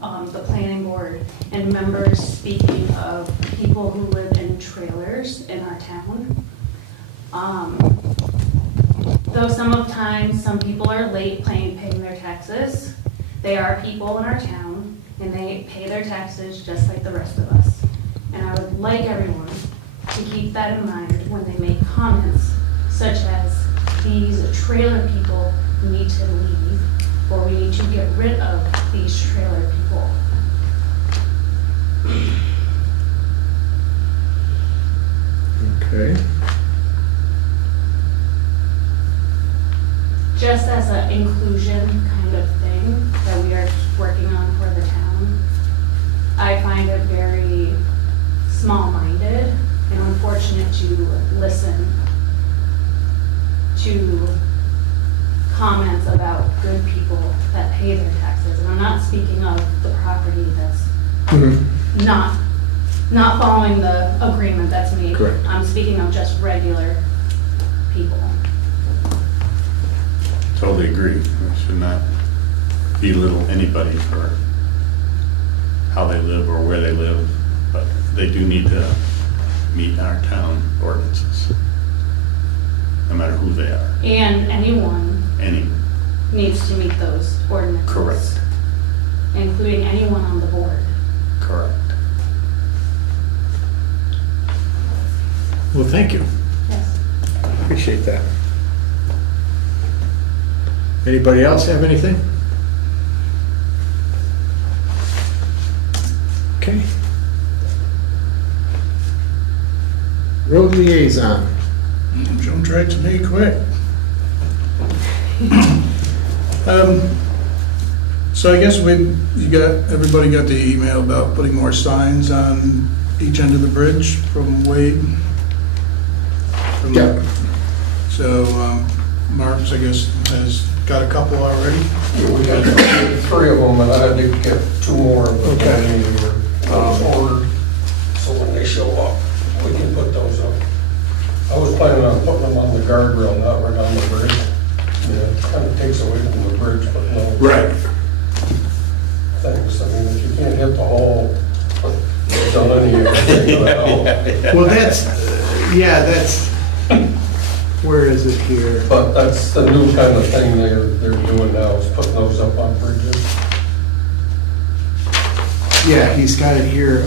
the planning board and members speaking of people who live in trailers in our town. Though sometimes some people are late paying their taxes, they are people in our town and they pay their taxes just like the rest of us. And I would like everyone to keep that in mind when they make comments such as these trailer people need to leave or we need to get rid of these trailer people. Okay. Just as an inclusion kind of thing that we are working on for the town, I find it very small-minded and unfortunate to listen to comments about good people that pay their taxes. And I'm not speaking of the property that's not following the agreement that's made. Correct. I'm speaking of just regular people. Totally agree. We should not belittle anybody for how they live or where they live, but they do need to meet our town ordinances, no matter who they are. And anyone Any, needs to meet those ordinances. correct, Including anyone on the board. correct. Well, thank you. Yes. Appreciate that. Anybody else have anything? Okay. Road liaison. Jumped right to me quick. So I guess everybody got the email about putting more signs on each end of the bridge from Wade? Yeah. So, Marks, I guess, has got a couple already? We got 3 of them, and I had to get 2 more of them. Okay. Ordered, so when they show up, we can put those up. I was planning on putting them on the guardrail, not right on the bridge. Yeah, it kind of takes away from the bridge, but no. Right. Things, I mean, if you can't hit the hole, delineate it out. Well, that's, where is it here? But that's the new kind of thing they're doing now, is putting those up on bridges. Yeah, he's got it here.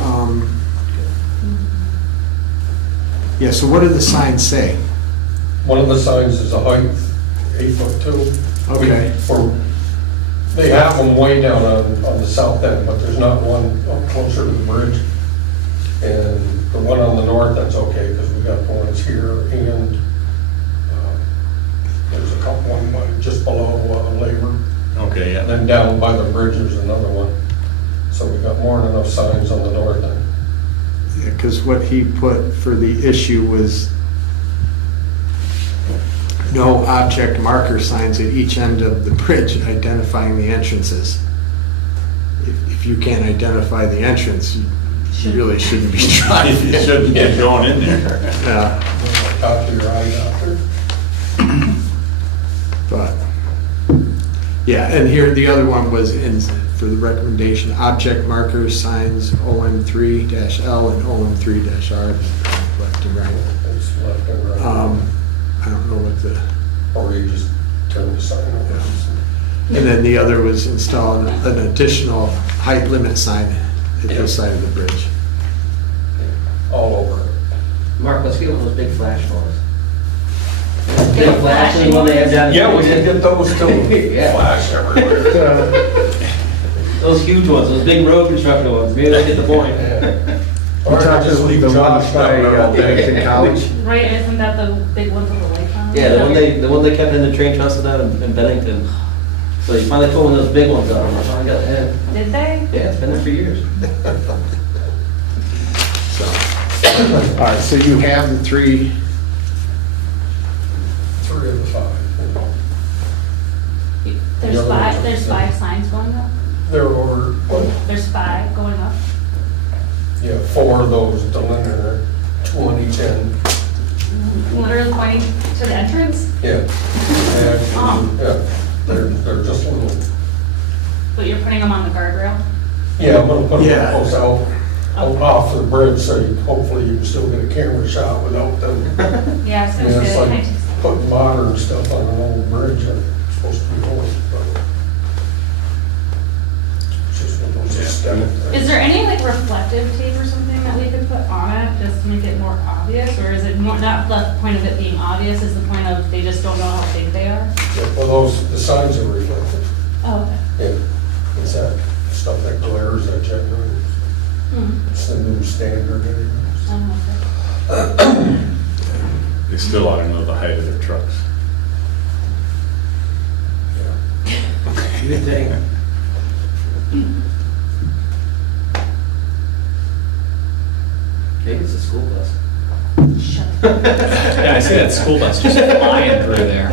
Yeah, so what do the signs say? One of the signs is a height, 8'2". Okay. They have them way down on the south end, but there's not one up closer to the bridge. And the one on the north, that's okay, because we got the ones here, and there's a couple, one just below Labor. Okay, And yeah. then down by the bridge, there's another one. So we got more than enough signs on the north end. Yeah, because what he put for the issue was no object marker signs at each end of the bridge identifying the entrances. If you can't identify the entrance, you really shouldn't be trying. You shouldn't get going in there. Yeah, Talk to your eye doctor. but, yeah, and here, the other one was in, for the recommendation, object markers, signs, OM3-L and OM3-R, left and right. It's left and right. I don't know what the, Or you just turn the sign over. and then the other was install an additional height limit sign at Yeah. this side of the bridge. All over. Mark, let's get one of those big flash ones. Big Big flashing one they have down. Yeah, we can get those too. Yeah. Flash everywhere. Those huge ones, those big road construction ones, maybe they get the point. Or just leave Josh down there. Bennington College. Right, isn't that the big one with the light on? Yeah, the one they kept in the train trusted out in Bennington. So you finally pulled one of those big ones out, and I finally got it. Did they? Yeah, it's been there for years. So, all right, so you have the 3, 3 of the 5. There's 5 signs going up? They're over, There's 5 going up? yeah, 4 of those delineated, 2 on each end. Literally pointing to the entrance? Yeah. Oh. Yeah, they're just little, But you're putting them on the guardrail? Yeah, I'm gonna put Yeah. them close out off the bridge, so hopefully you can still get a camera shot without them. Yeah, I was gonna Yeah, it's say, like that. putting modern stuff on an old bridge, and it's supposed to be old, but it's just one of those aesthetic Is things. there any like reflective tape or something that we could put on it just to make it more obvious? Or is it more, not the point of it being obvious, is the point of they just don't know how big they are? Yeah, well, the signs are reflective, Oh, okay. yeah, it's that stuff that glares at you, it's the new standard anyways. Okay. They still ought to know the height of their trucks. Good thing. Maybe it's a school bus. Yeah, I see that school bus just flying through there.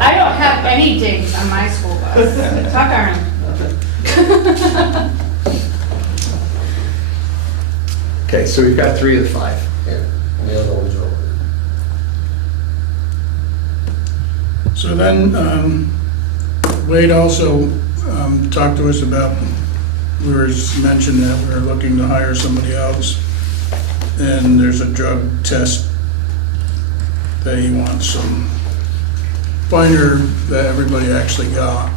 I don't have any dings on my school bus. Tuck Arn. Okay, so we've got 3 of the 5. Yeah, and the other ones are over there. So then, Wade also talked to us about, we were mentioned that we were looking to hire somebody else, and there's a drug test that he wants some binder that everybody actually got.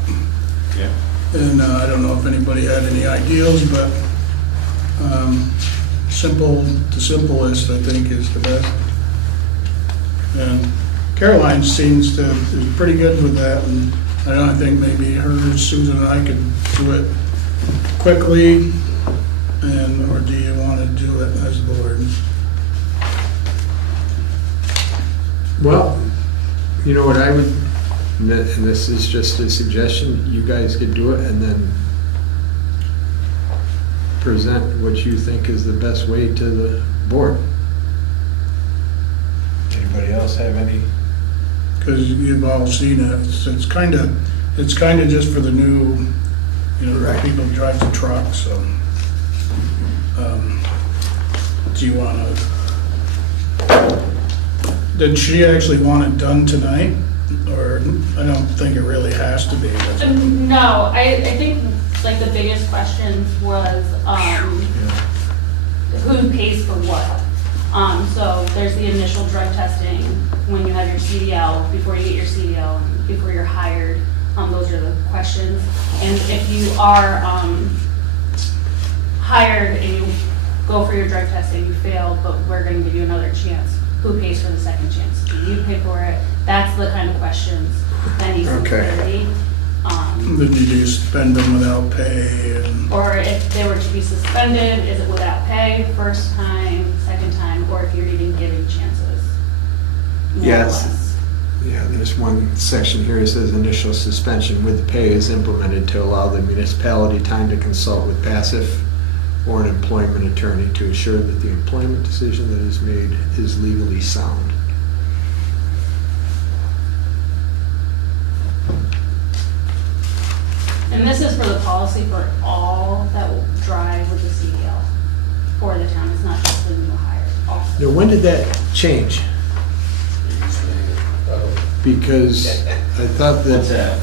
Yeah. And I don't know if anybody had any ideas, but the simplest, I think, is the best. And Caroline seems to, is pretty good with that, and I think maybe her, Susan, and I could do it quickly, or do you want to do it as a board? Well, you know what I would, and this is just a suggestion, you guys could do it and then present what you think is the best way to the board. Anybody else have any? Because you've all seen it, it's kind of just for the new, Right. people who drive the truck, so. Do you want to, did she actually want it done tonight? Or, I don't think it really has to be, but, No, I think like the biggest questions was, who pays for what? So there's the initial drug testing when you have your CDL, before you get your CDL, before you're hired. Those are the questions. And if you are hired and you go for your drug testing, you fail, but we're gonna give you another chance. Who pays for the second chance? Do you pay for it? That's the kind of questions that need some Okay. clarity. did you spend them without pay and? Or if they were to be suspended, is it without pay, first time, second time, or if you're even giving chances? More or Yes. less. Yeah, there's one section here that says initial suspension with pay is implemented to allow the municipality time to consult with passive or an employment attorney to ensure that the employment decision that is made is legally sound. And this is for the policy for all that will drive with the CDL for the town. It's not just the new hires. All. Now, when did that change? Because I thought What's that,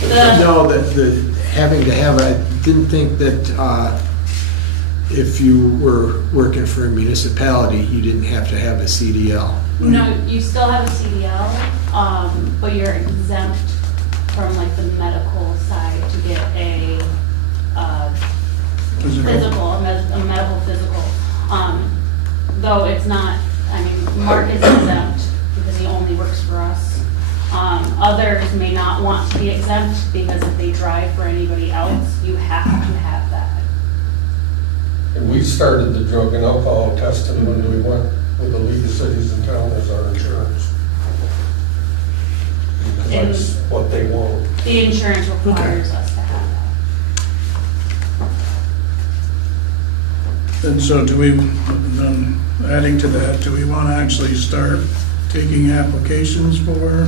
that? no, that the, having to have, I didn't think that if you were working for a municipality, you didn't have to have a CDL. No, you still have a CDL, but you're exempt from like the medical side to get a physical, a medical physical. Though it's not, I mean, Mark is exempt because he only works for us. Others may not want to be exempt because if they drive for anybody else, you have to have that. And we started the drug and alcohol testing when we went with the League of Cities and Towns as our insurance. Because that's what they want. The insurance requires us to have that. And so do we, then adding to that, do we want to actually start taking applications for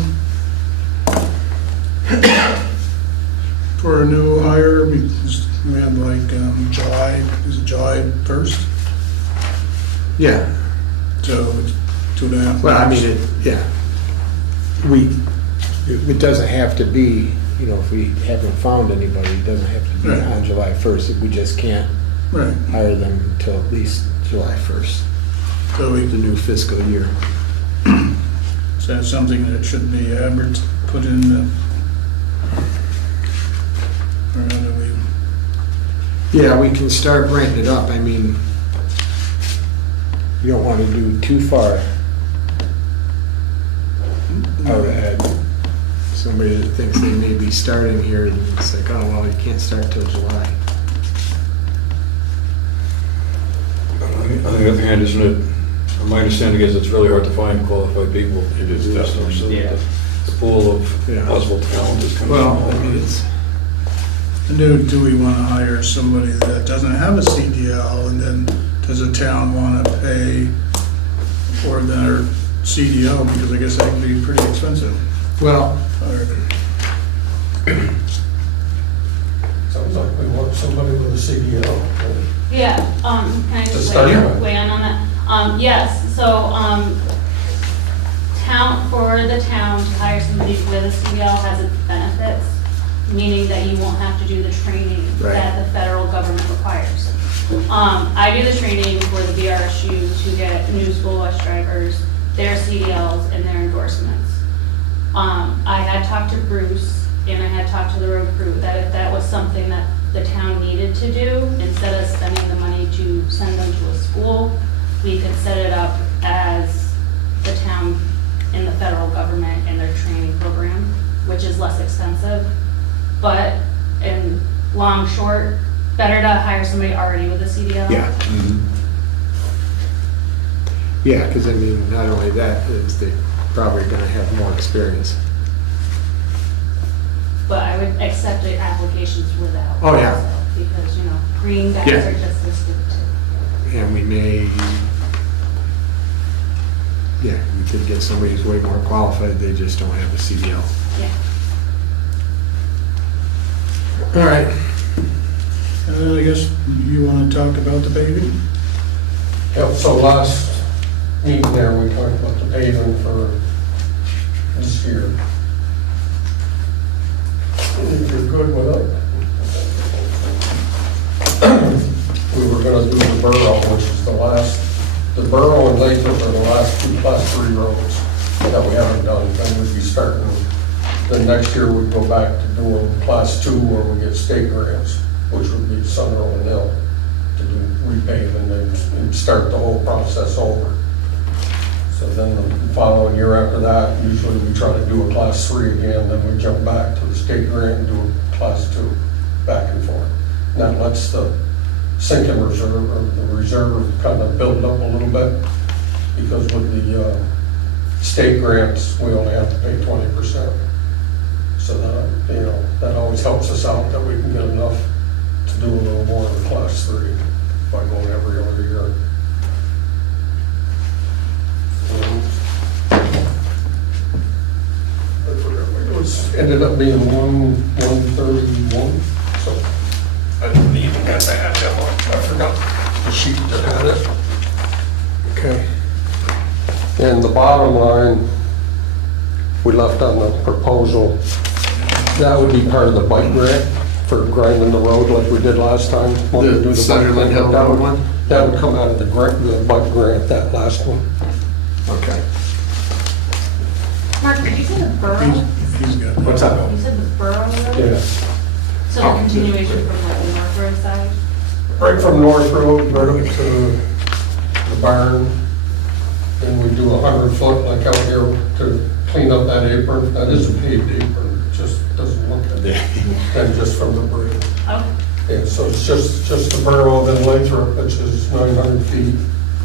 a new hire? Because we had like July, is it July 1st? Yeah, So it's 2.5 well, I months. mean, it doesn't have to be you know, if we haven't found anybody, it doesn't have to be Right. on July 1st. We just can't Right, hire them until at least July 1st, so the new fiscal year. is that something that should be put in the, or how do we? Yeah, we can start breaking it up. I mean, you don't want to do too far out ahead. Somebody that thinks they may be starting here, and it's like, oh, well, you can't start till July. On the other hand, isn't it, my understanding is it's really hard to find qualified people. It is definitely. So Yeah. the pool of Yeah. possible talent is coming. Well, I mean, it's, Do we want to hire somebody that doesn't have a CDL, and then does the town want to pay for their CDL, because I guess that can be pretty expensive. well, Or- Sounds like we want somebody with a CDL. Yeah, can I To just start weigh with. weigh in on that? Yes, so, for the town to hire somebody with a CDL has its benefits, meaning that you won't have to do the training Right. that the federal government requires. I do the training for the VRSU to get new school bus drivers, their CDLs and their endorsements. I had talked to Bruce and I had talked to the road crew that if that was something that the town needed to do, instead of spending the money to send them to a school, we could set it up as the town and the federal government and their training program, which is less expensive. But in long, short, better to hire somebody already with a CDL. yeah. Yeah, because I mean, not only that, is they probably gonna have more experience. But I would accept the applications without. Oh, yeah. also, Because, you know, green guys Yeah. are just as good too. And we may, yeah, we could get somebody who's way more qualified, they just don't have a CDL. Yeah. All right. I guess you want to talk about the paving? Yep, so last meeting there, we talked about the paving for this year. If you're good with it. We were gonna do the borough, which is the borough and Lathrop are the last two class 3 roads that we haven't done. Then we'd be starting, then next year we'd go back to doing class 2 where we get state grants, which would be Sunderland Hill to do repaving and start the whole process over. So then the following year after that, usually we try to do a class 3 again, then we jump back to the state grant and do a class 2, back and forth. And that lets the sinking reserve, or the reserve kind of build up a little bit, because with the state grants, we only have to pay 20%. So that, you know, that always helps us out, that we can get enough to do a little more of the class 3 by going every other year. I forgot what it was, ended up being 131, so I didn't even have to add that one. I forgot the sheet that had it. Okay. And the bottom line, we left on the proposal, that would be part of the bike grant for grinding the road like we did last time. when we do The bike Sunderland grant. Hill That would- Road one? That would come out of the grant, the bike grant, that last one. Okay. Mark, did you say the borough? He's got that. What's that? You said the borough road? Yeah. So the continuation from like the North Road side? Right from North Road, right up to the barn. Then we do 100 foot like out here to clean up that apron. That is a paved apron, it just doesn't look that. And just from the bridge. Oh, Yeah, so it's just the borough, then Lathrop, which is 900 feet.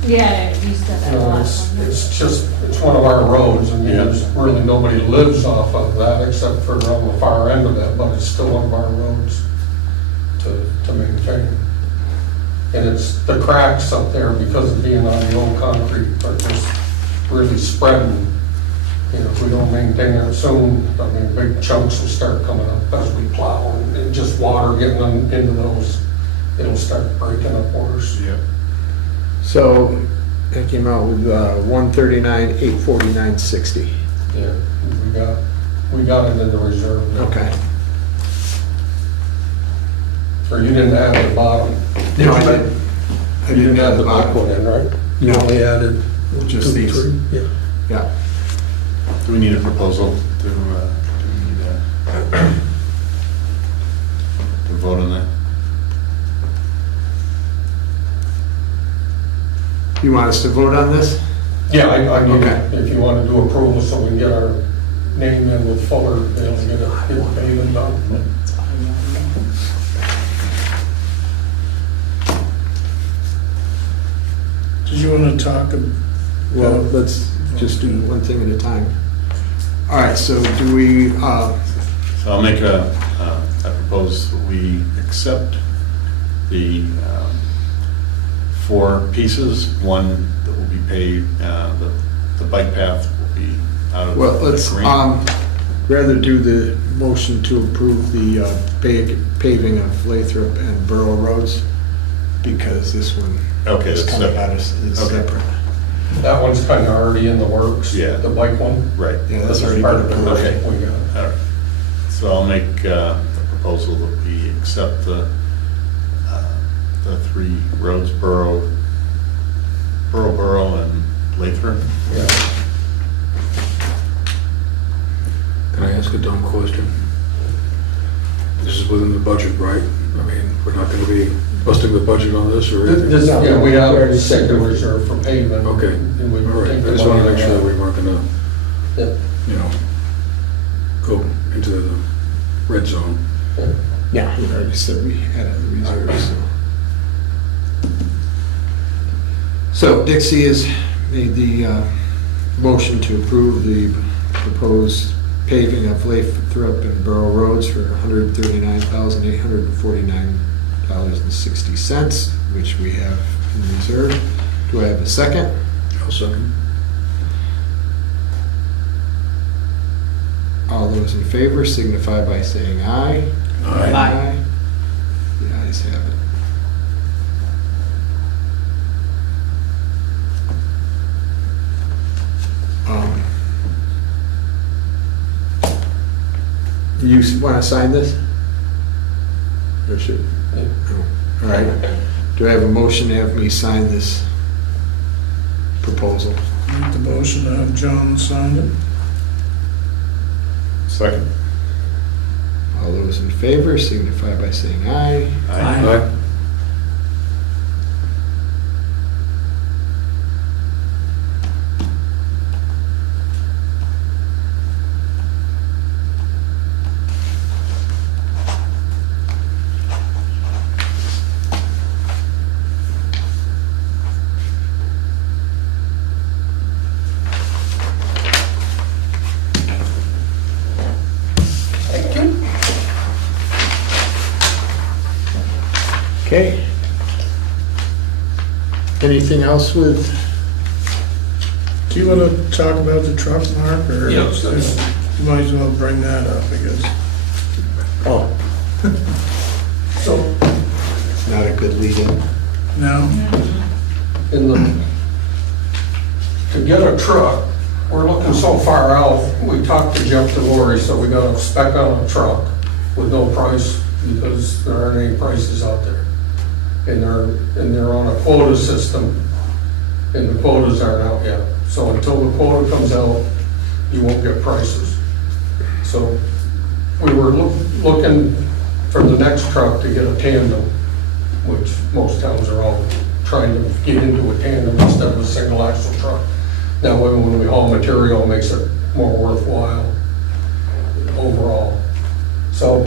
yeah, you said that You know, last one. it's one of our roads, I mean, Yeah. there's really nobody lives off of that except for on the far end of it, but it's still one of our roads to maintain. And it's, the cracks up there, because of being on the old concrete, are just really spreading. You know, if we don't maintain it soon, I mean, big chunks will start coming up as we plow, and just water getting them into those, it'll start breaking up worse. Yep. So that came out with 139, 849, 60. Yeah, we got it in the reserve now. Okay. Or you didn't add the bottom? No, I didn't. I You didn't add the back bottom. one in, right? You No. only added Just 2, these. 3, yeah. Yeah. Do we need a proposal to, do we need to vote on that? You want us to vote on this? Yeah, I need Okay. it, if you want to do approval, so we can get our name in with Fuller, they'll get the payment done. Did you want to talk Well, about? let's just do one thing at a time. All right, so do we, So I'll make I propose that we accept the 4 pieces. One that will be paid, the bike path will be out of well, the let's grant. rather do the motion to approve the paving of Lathrop and Borough Roads, because this one Okay, is that's coming out separate. of, is Okay. separate. That one's kind of already in the works. Yeah. The bike one. Right. Yeah, that's already part been of it. approved. Okay. We got it. All right. So I'll make the proposal that we accept the 3 roads, Borough, and Lathrop. Yeah. Can I ask a dumb question? This is within the budget, right? I mean, we're not gonna be busting the budget on this or anything? This, yeah, we have already set the reserve for pavement. Okay, And we all right. take I the just wanna money make sure out. we weren't gonna, Yeah. you know, go into the red zone. Yeah, we already said we had it in the reserve, so. So Dixie has made the motion to approve the proposed paving of Lathrop and Borough Roads for $139,849.60, which we have in reserve. Do I have a second? I'll second. All those in favor signify by saying aye. Aye. The ayes have it. You want to sign this? Or should? Yeah. No. All right. Do I have a motion to have me sign this proposal? Make the motion to have John sign it? Second. All those in favor signify by saying aye. Aye. Thank you. Okay. Anything else with, Do you want to talk about the truck, Mark, or? Yeah, that's- You might as well bring that up, I guess. oh, So, it's not a good lead-in. No? in the, to get a truck, we're looking so far out, we talked to Jeff DeLore, so we got a spec on a truck with no price, because there aren't any prices out there. And they're on a quota system, and the quotas aren't out yet. So until the quota comes out, you won't get prices. So we were looking for the next truck to get a tandem, which most towns are all trying to get into a tandem instead of a single axle truck. That way, when we haul material, it makes it more worthwhile overall. So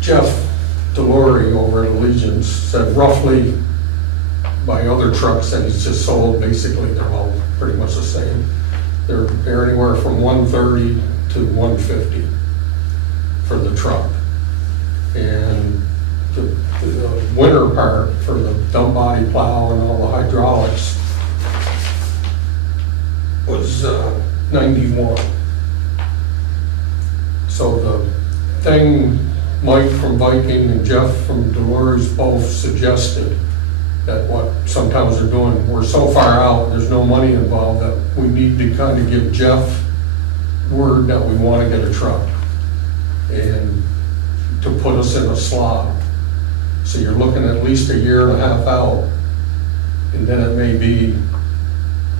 Jeff Delory over at Allegiance said roughly, by other trucks that he's just sold, basically they're all pretty much the same. They're anywhere from 130 to 150 for the truck. And the winter part for the dump body plow and all the hydraulics was 91. So the thing Mike from Viking and Jeff from Dolores both suggested that what some towns are doing, we're so far out, there's no money involved, that we need to kind of give Jeff word that we want to get a truck and to put us in a slot. So you're looking at least a year and a half out. And then it may be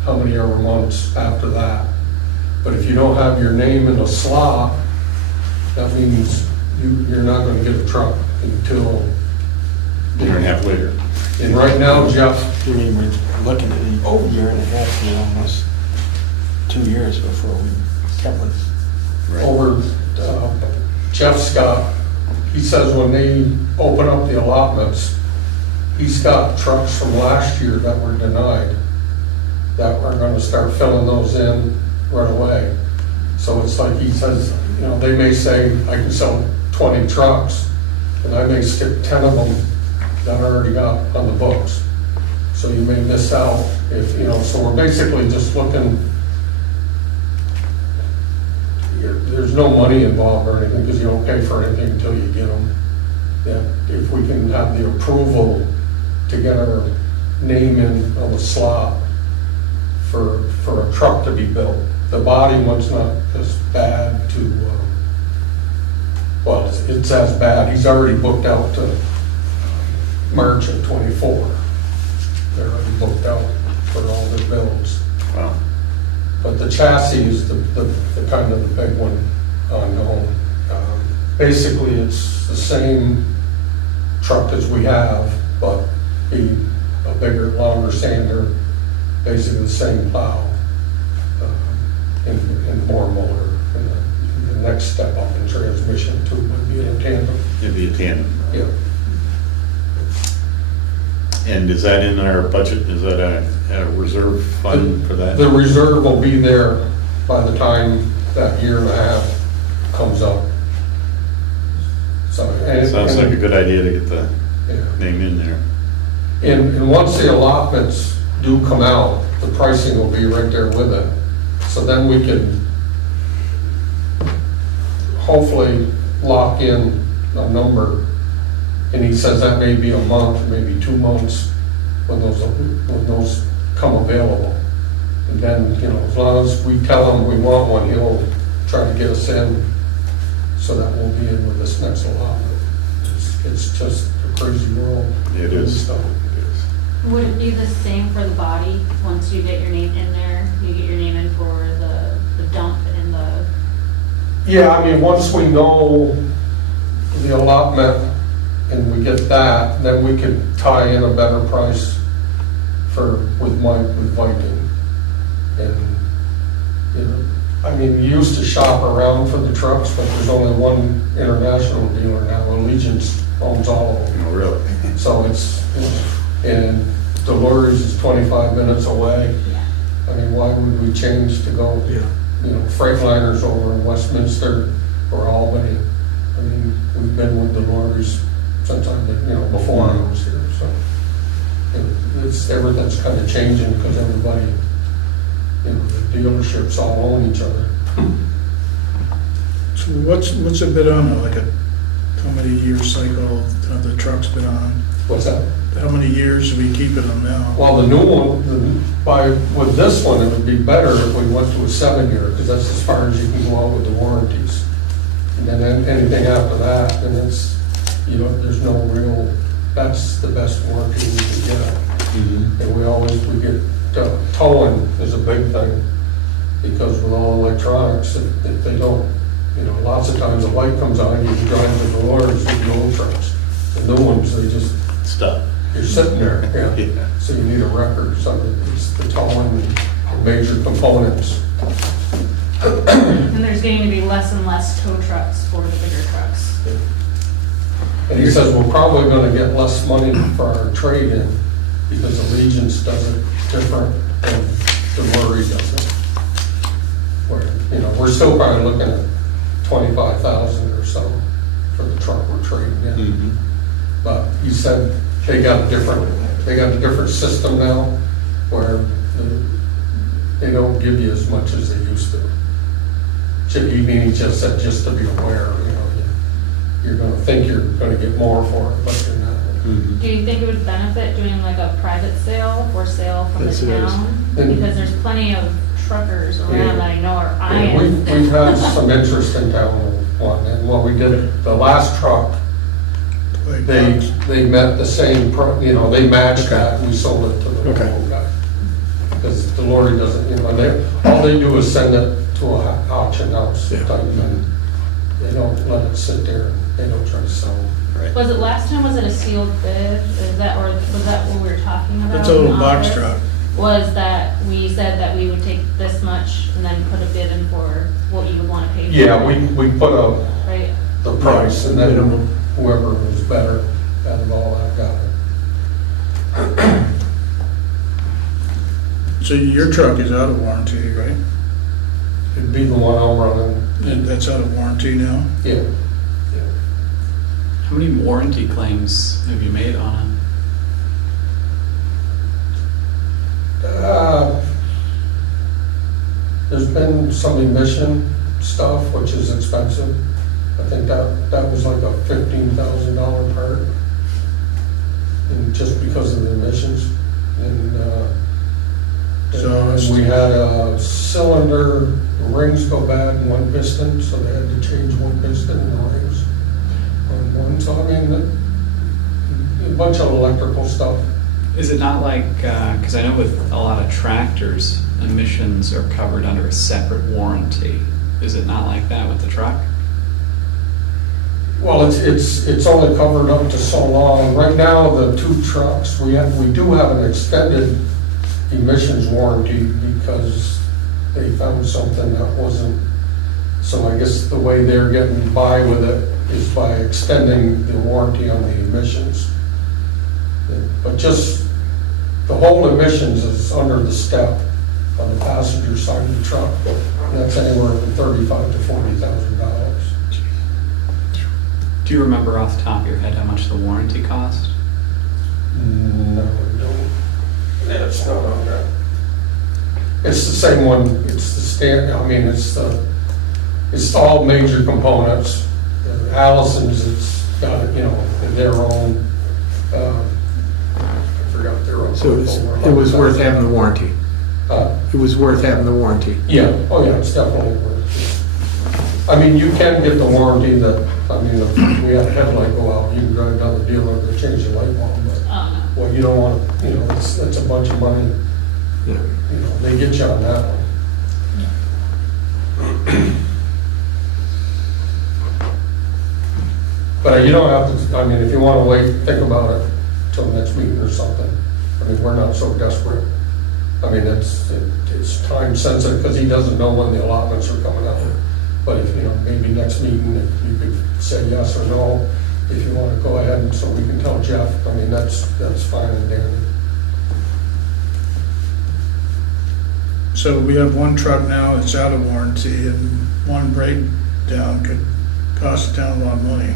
how many ever months after that. But if you don't have your name in a slot, that means you're not gonna get a truck until, Year and a half later. and right now, Jeff, I mean, we're looking at a year and a half, to almost 2 years before we get one. over Jeff Scott, he says when they open up the allotments, he's got trucks from last year that were denied, that we're gonna start filling those in right away. So it's like he says, you know, they may say, I can sell 20 trucks, and I may stick 10 of them that I already got on the books. So you may miss out if, you know, so we're basically just looking, there's no money involved or anything, because you don't pay for anything until you get them. Yeah, if we can have the approval to get our name in on the slot for a truck to be built. The body one's not as bad to, well, it's as bad, he's already booked out to March of '24. They're already booked out for all their builds. Wow. But the chassis is the kind of the big one unknown. Basically, it's the same truck as we have, but be a bigger, longer sander, basically the same plow, and more motor. And the next step up in transmission too would be a tandem. It'd be a tandem. Yeah. And is that in our budget? Is that a reserve fund for that? The reserve will be there by the time that year and a half comes up. So, Sounds like a good idea to get the yeah. name in there. And once the allotments do come out, the pricing will be right there with it. So then we can hopefully lock in a number. And he says that may be a month, maybe 2 months when those come available. And then, you know, as long as we tell him we want one, he'll try to get us in so that we'll be in with this next allotment. It's just a crazy world. It is. So, Would it be the same for the body? Once you get your name in there, you get your name in for the dump and the, yeah, I mean, once we know the allotment and we get that, then we could tie in a better price with Viking. And, you know, I mean, we used to shop around for the trucks, but there's only one international dealer now. Allegiance owns all of them. Oh, really? So and Dolores is 25 minutes away. I mean, why would we change to go, you know, Freightliners over in Westminster or Albany? I mean, we've been with Dolores since before I was here, so. Everything's kind of changing because everybody, you know, the dealerships all own each other. So what's it been on, how many years cycle have the trucks been on? What's that? How many years are we keeping them now? Well, the new one, with this one, it would be better if we went to a 7-year, because that's as far as you can go out with the warranties. And then anything after that, then it's, you know, there's no real, that's the best warranty we can get. Mm-hmm. And we get, towing is a big thing, because with all electronics, if they don't, you know, lots of times the light comes on, you can drive the doors with the old trucks. The new ones, they just, Stuff. you're sitting there, yeah. Yeah. So you need a record, so it's the towing, the major components. and there's getting to be less and less tow trucks for the bigger trucks. And he says we're probably gonna get less money for our trade-in, because Allegiance does it different than the Murray does it. Where, you know, we're still probably looking at 25,000 or so for the truck we're trading in. Mm-hmm. But he said they got a different system now, where they don't give you as much as they used to. He just said, just to be aware, you know, you're gonna think you're gonna get more for it, but you're not. Mm-hmm. Do you think it would benefit doing like a private sale or sale from Yes, the it is. town? And- Because there's plenty of truckers around that I know are Yeah, eyeing. we've had some interest in town on one, and when we did the last truck, Like, They met the same, they matched that, and we sold it to the Okay. local guy. Because the lorry doesn't, all they do is send it to a auction house Yeah. type, and they don't let it sit there, they don't try to sell it. Right. Was it last time, was it a sealed bid? Is that, or was that what we were talking about? It's a little in the box office? truck. Was that we said that we would take this much and then put a bid in for what you would want to pay for? Yeah, we put Right? the price, and then Minimum. whoever was better out of all that got it. So your truck is out of warranty, right? It'd be the one I'm running, And that's out of warranty now? yeah. How many warranty claims have you made on it? There's been some emission stuff, which is expensive. I think that was like a $15,000 part. And just because of the emissions. And So it's- we had a cylinder, rings go bad in one piston, so they had to change one piston in the rings on one. So I mean, a bunch of electrical stuff. Is it not like, because I know with a lot of tractors, emissions are covered under a separate warranty. Is it not like that with the truck? Well, it's only covered up to so long. Right now, the two trucks, we do have an extended emissions warranty because they found something that wasn't, so I guess the way they're getting by with it is by extending the warranty on the emissions. But just, the whole emissions is under the step on the passenger side of the truck. And that's anywhere from $35,000 to $40,000. Do you remember off the top of your head how much the warranty cost? No, we don't. Yeah, it's not on that. It's the same one, it's the it's all major components. Allison's, it's got, their own, I forgot their own. So it was worth having the warranty. It was worth having the warranty. Yeah, oh yeah, it's definitely worth it. I mean, you can get the warranty that, if we had a headlight go out, you can drive down the dealer, they'll change the light bulb, but Oh, well, you don't want to, that's a bunch of money, Yeah. they get you on that one. But you don't have to, if you want to wait, think about it till next meeting or something. We're not so desperate. It's time sensitive because he doesn't know when the allotments are coming out. But if, maybe next meeting, if you could say yes or no, if you want to go ahead and so we can tell Jeff, that's fine and dandy. So we have one truck now that's out of warranty, and one breakdown could cost the town a lot of money.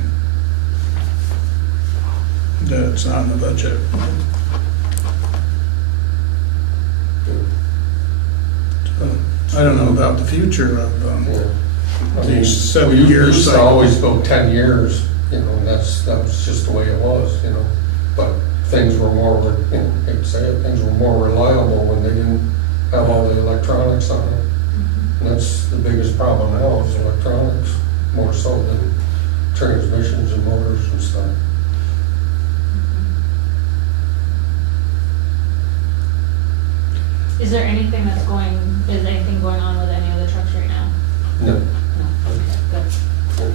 That's not in the budget. So, I don't know about the future of Yeah. these 7 we years. used to always go 10 years, and that was just the way it was, But things were more, hate to say it, things were more reliable when they didn't have all the electronics on it. And that's the biggest problem now is electronics, more so than transmissions and motors and stuff. is there anything is anything going on with any of the trucks right now? No. No, okay, good.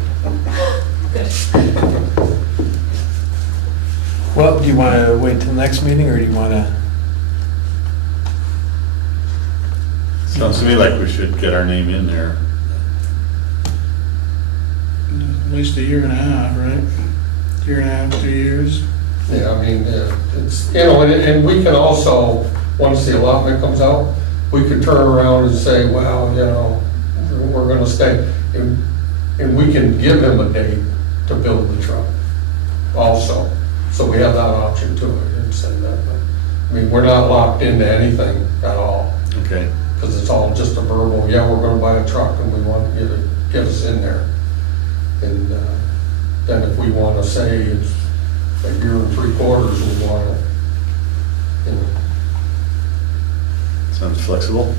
Good. Well, do you want to wait till next meeting, or do you want to? Sounds to me like we should get our name in there. At least a year and a half, right? Year and a half, 2 years. Yeah, it's, and we can also, once the allotment comes out, we could turn around and say, well, we're gonna stay. And we can give him a date to build the truck also. So we have that option too, I didn't say that, but, we're not locked into anything at all. Okay. Because it's all just a verbal, yeah, we're gonna buy a truck and we want you to get us in there. And then if we wanna say it's a year and 3/4, we wanna, Sounds flexible.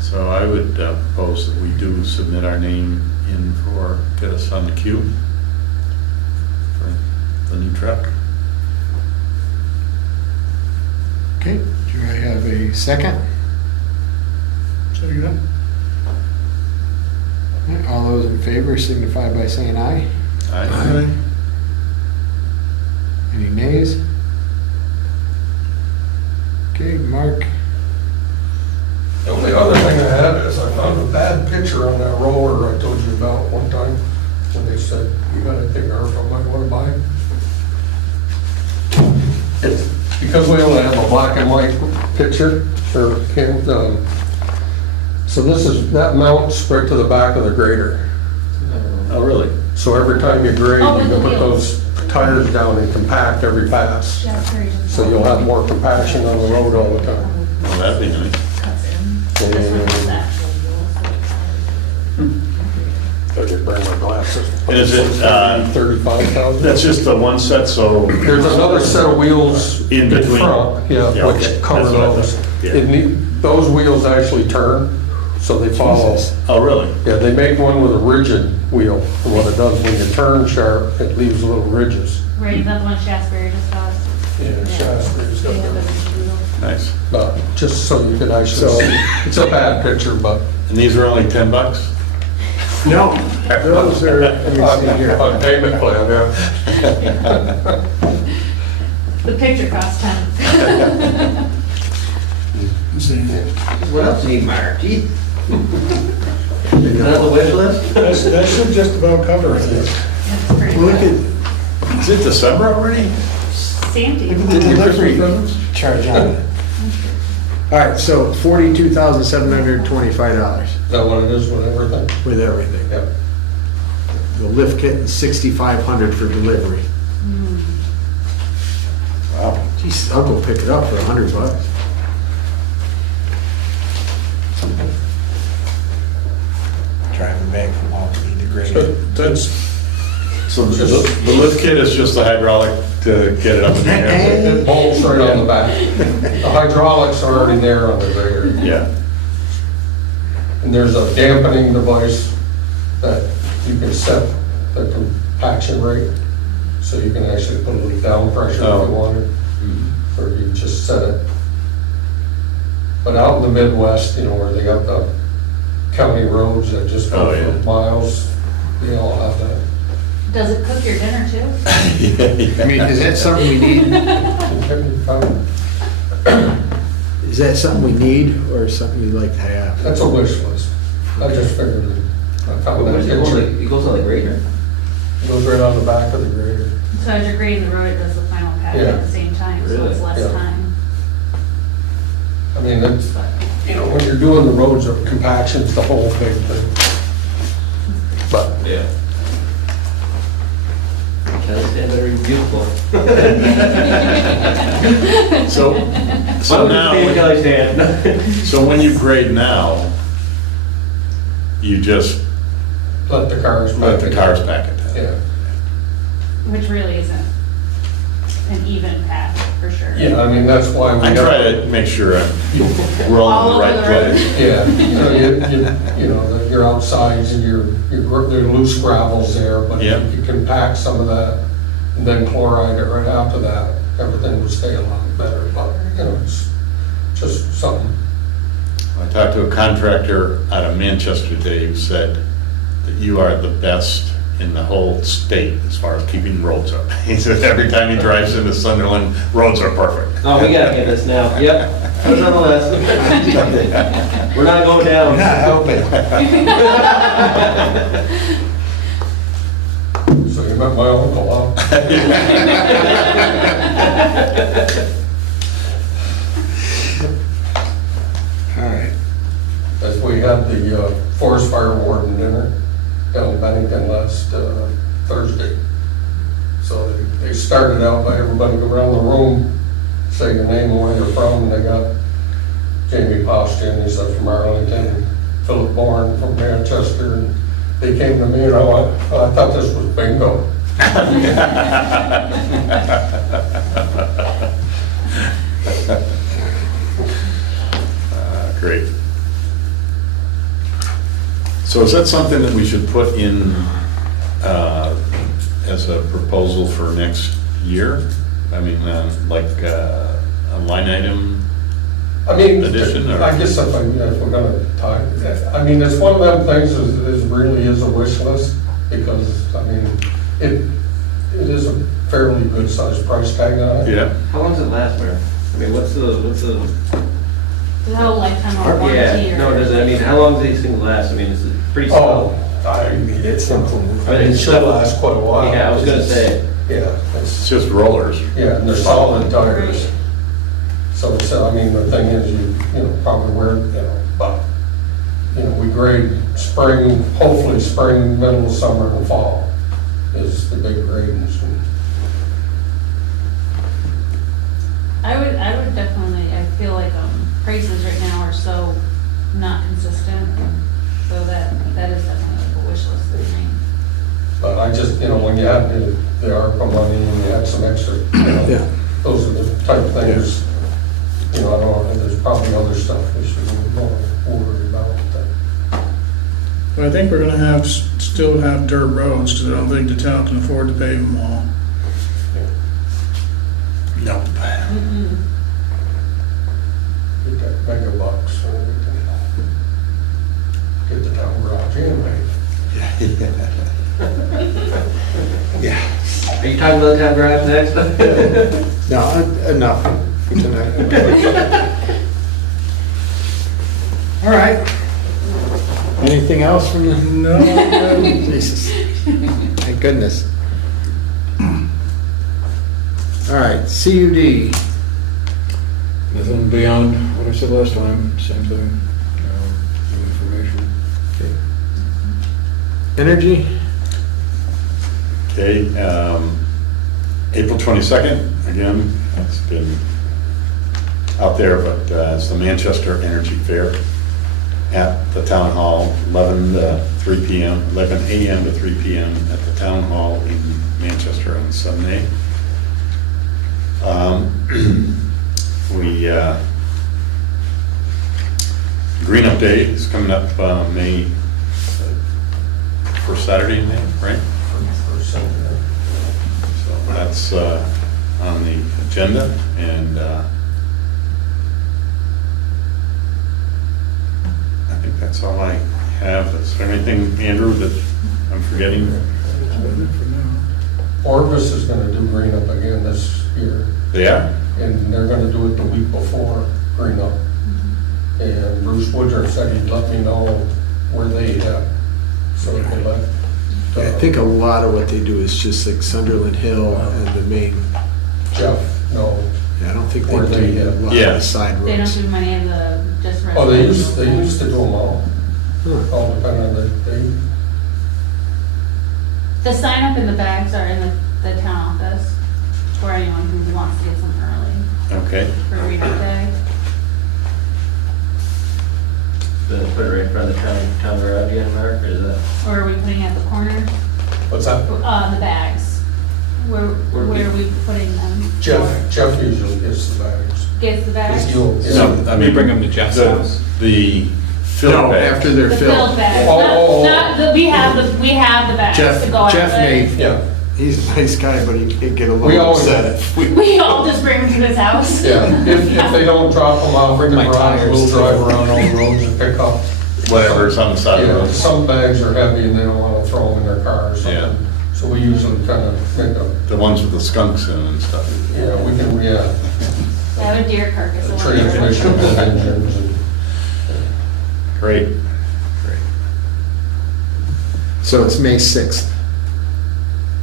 So I would propose that we do submit our name in for, get us on the queue for the new truck. Okay, do I have a second? So you know, All those in favor signify by saying aye. Aye. Any nays? Okay, Mark. The only other thing I had is I found a bad picture on that roller I told you about one time, when they said, you got anything I might want to buy? It's because we only have a black and white picture, or can't, so this is, that mounts right to the back of the grader. Oh, really? So every time you grade, Oh, you with can the put wheels. those tires down and compact every pass. Yeah, very good. So you'll have more compaction on the road all the time. Well, that'd be nice. Cuts in. This one is And actual wheels. I could bring my glasses. And is it, 35,000? That's just the one set, so. There's another set of wheels In in between. front, Yeah, yeah, okay. which cover That's what I those. thought. Yeah. Those wheels actually turn, so they follow. Jesus. Oh, really? Yeah, they make one with a rigid wheel, and what it does, when you turn sharp, it leaves little ridges. Right, is that the one Shasberry just got? Yeah, Shasberry's got Yeah, them. Nice. But just so you can actually So- see, it's a bad picture, but. And these are only $10? No, those are, let me see here. On payment plan, yeah. The picture costs 10. What else do you need, Marty? Is that the wish list? that should just about cover it. It's pretty Look good. at, Is it December already? Sandy. look at the delivery charge on it. All right, so $42,725 Is that what it is with everything? with everything. Yeah. The lift kit is $6,500 for delivery. Wow. Geez, I'll go pick it up for $100. Driving back from Albany to Grady. That's, So the lift kit is just the hydraulic to get it up in the air? It bolts right on the back. The hydraulics are already there on the grader. Yeah. And there's a dampening device that you can set the compaction rate, so you can actually put a little down pressure if Oh. you wanted, or you just set it. But out in the Midwest, you know, where they got the county roads that just go Oh, yeah. for miles, they all have that. Does it cook your dinner too? I mean, is that something we need? Is that something we need or something you'd like to have? That's a wish list. I just figured, I found that Where's it going? picture. It goes on the grader. It goes right on the back of the grader. So as you're grading the road, it does the final pack Yeah. at the same time, so it's Really? less Yeah. time. I mean, it's, you know, when you're doing the roads, compaction's the whole big thing. But Yeah. Can't stand very beautiful. So now, Kelly stand. so when you grade now, you just let the cars. let the cars back it down? Yeah, Which really isn't an even pack, for sure. yeah, I mean, that's why we. I try to make sure we're all in the right place. Yeah, you know, you know, your outsides and your loose gravel's there, but Yeah. if you can pack some of that and then chloride it right after that, everything will stay a lot better, but, you know, it's just something. I talked to a contractor out of Manchester today who said that you are the best in the whole state as far as keeping roads up. He said every time he drives into Sunderland, roads are perfect. Oh, we gotta get this now. Yep. That was on the list. We're not going down. helping. So you met my uncle, huh? All right. As we had the forest fire warden dinner down in Bennington last Thursday. So they started out by everybody go around the room, say your name and where you're from, and they got Jamie Poston, he's from Arlington, Philip Bourne from Manchester, and they came to me and I went, "Oh, I thought this was bingo." Great. So is that something that we should put in as a proposal for next year? I mean, like a line item? I mean, Addition, or- I guess if we're gonna talk, I mean, it's one of them things is really is a wish list, because, I mean, it is a fairly good sized price tag on it. Yeah. How long does it last, Mayor? I mean, what's the, The whole lifetime of warranty yeah, or? no, does it, I mean, how long do these things last? I mean, is it pretty Oh, slow? I mean, it's something, I mean, it it's should stuff- last quite a while. Yeah, I was gonna say, Yeah, It's just rollers. yeah, and they're solid tires. So it's, I mean, the thing is, you know, probably wear, but, we grade spring, hopefully spring, middle of summer and fall is the big gradings. I would definitely, I feel like, prices right now are so not consistent, so that is definitely like a wish list thing. But I just, when you have the ARPA money and you have some extra, Yeah. those are the type of things, I don't know, there's probably other stuff we should be more worried about. But I think we're gonna still have dirt roads, because I don't think the town can afford to pave them all. Nope. Get that mega bucks, so we can get the town garage anyway. Yeah. are you talking about town garage next? No, enough for tonight. All right. Anything else from the? No, Jesus. Thank goodness. All right, CUD. Nothing beyond what I said last time, same thing. New information. Energy? Okay, April 22nd, again, it's been out there, but it's the Manchester Energy Fair at the Town Hall, 11 to 3 p.m., 11 a.m. to 3 p.m. at the Town Hall in Manchester on Sunday. Green Up Day is coming up May, first Saturday in May, right? So that's on the agenda, and I think that's all I have. Is there anything, Andrew, that I'm forgetting? That's about it for now. Orbis is gonna do green up again this year, Yeah? and they're gonna do it the week before green up. And Bruce Woodard said he'd let me know where they at, so we could let. I think a lot of what they do is just like Sunderland Hill and the main. Jeff, no. Yeah, I don't think they Where they, do a lot of Yeah. the side They don't roads. do many of the just. Oh, they used to do them all, Huh. all depending on the day. The sign up in the bags are in the town office for anyone who wants to get some early Okay. for Green Up Day. Then put it right in front of the town garage again, Mark, or is that? Or are we putting it at the corner? What's that? The bags. Where are we putting them? Jeff usually gets the bags. Gets the bags? It's you, yeah. No, I We mean, bring them to Jeff's house. the fill No, bags. after they're The filled. filled bags. Oh. We have the bags Jeff, to go out Jeff with. made, Yeah, he's a nice guy, but he could get a We little always- upset if we. We all just bring them to his house. yeah. If they don't drop them off, Bring my garage, we'll tires. drive around all the roads and pick up. Whatever's on the side of the Yeah, road. some bags are heavy and they don't want to throw them in their car or Yeah. something. So we usually kind of make a, The ones with the skunks in and stuff. yeah, we can, I have a deer carcass. the I want to- transmissions and engines and. Great. So it's May 6th.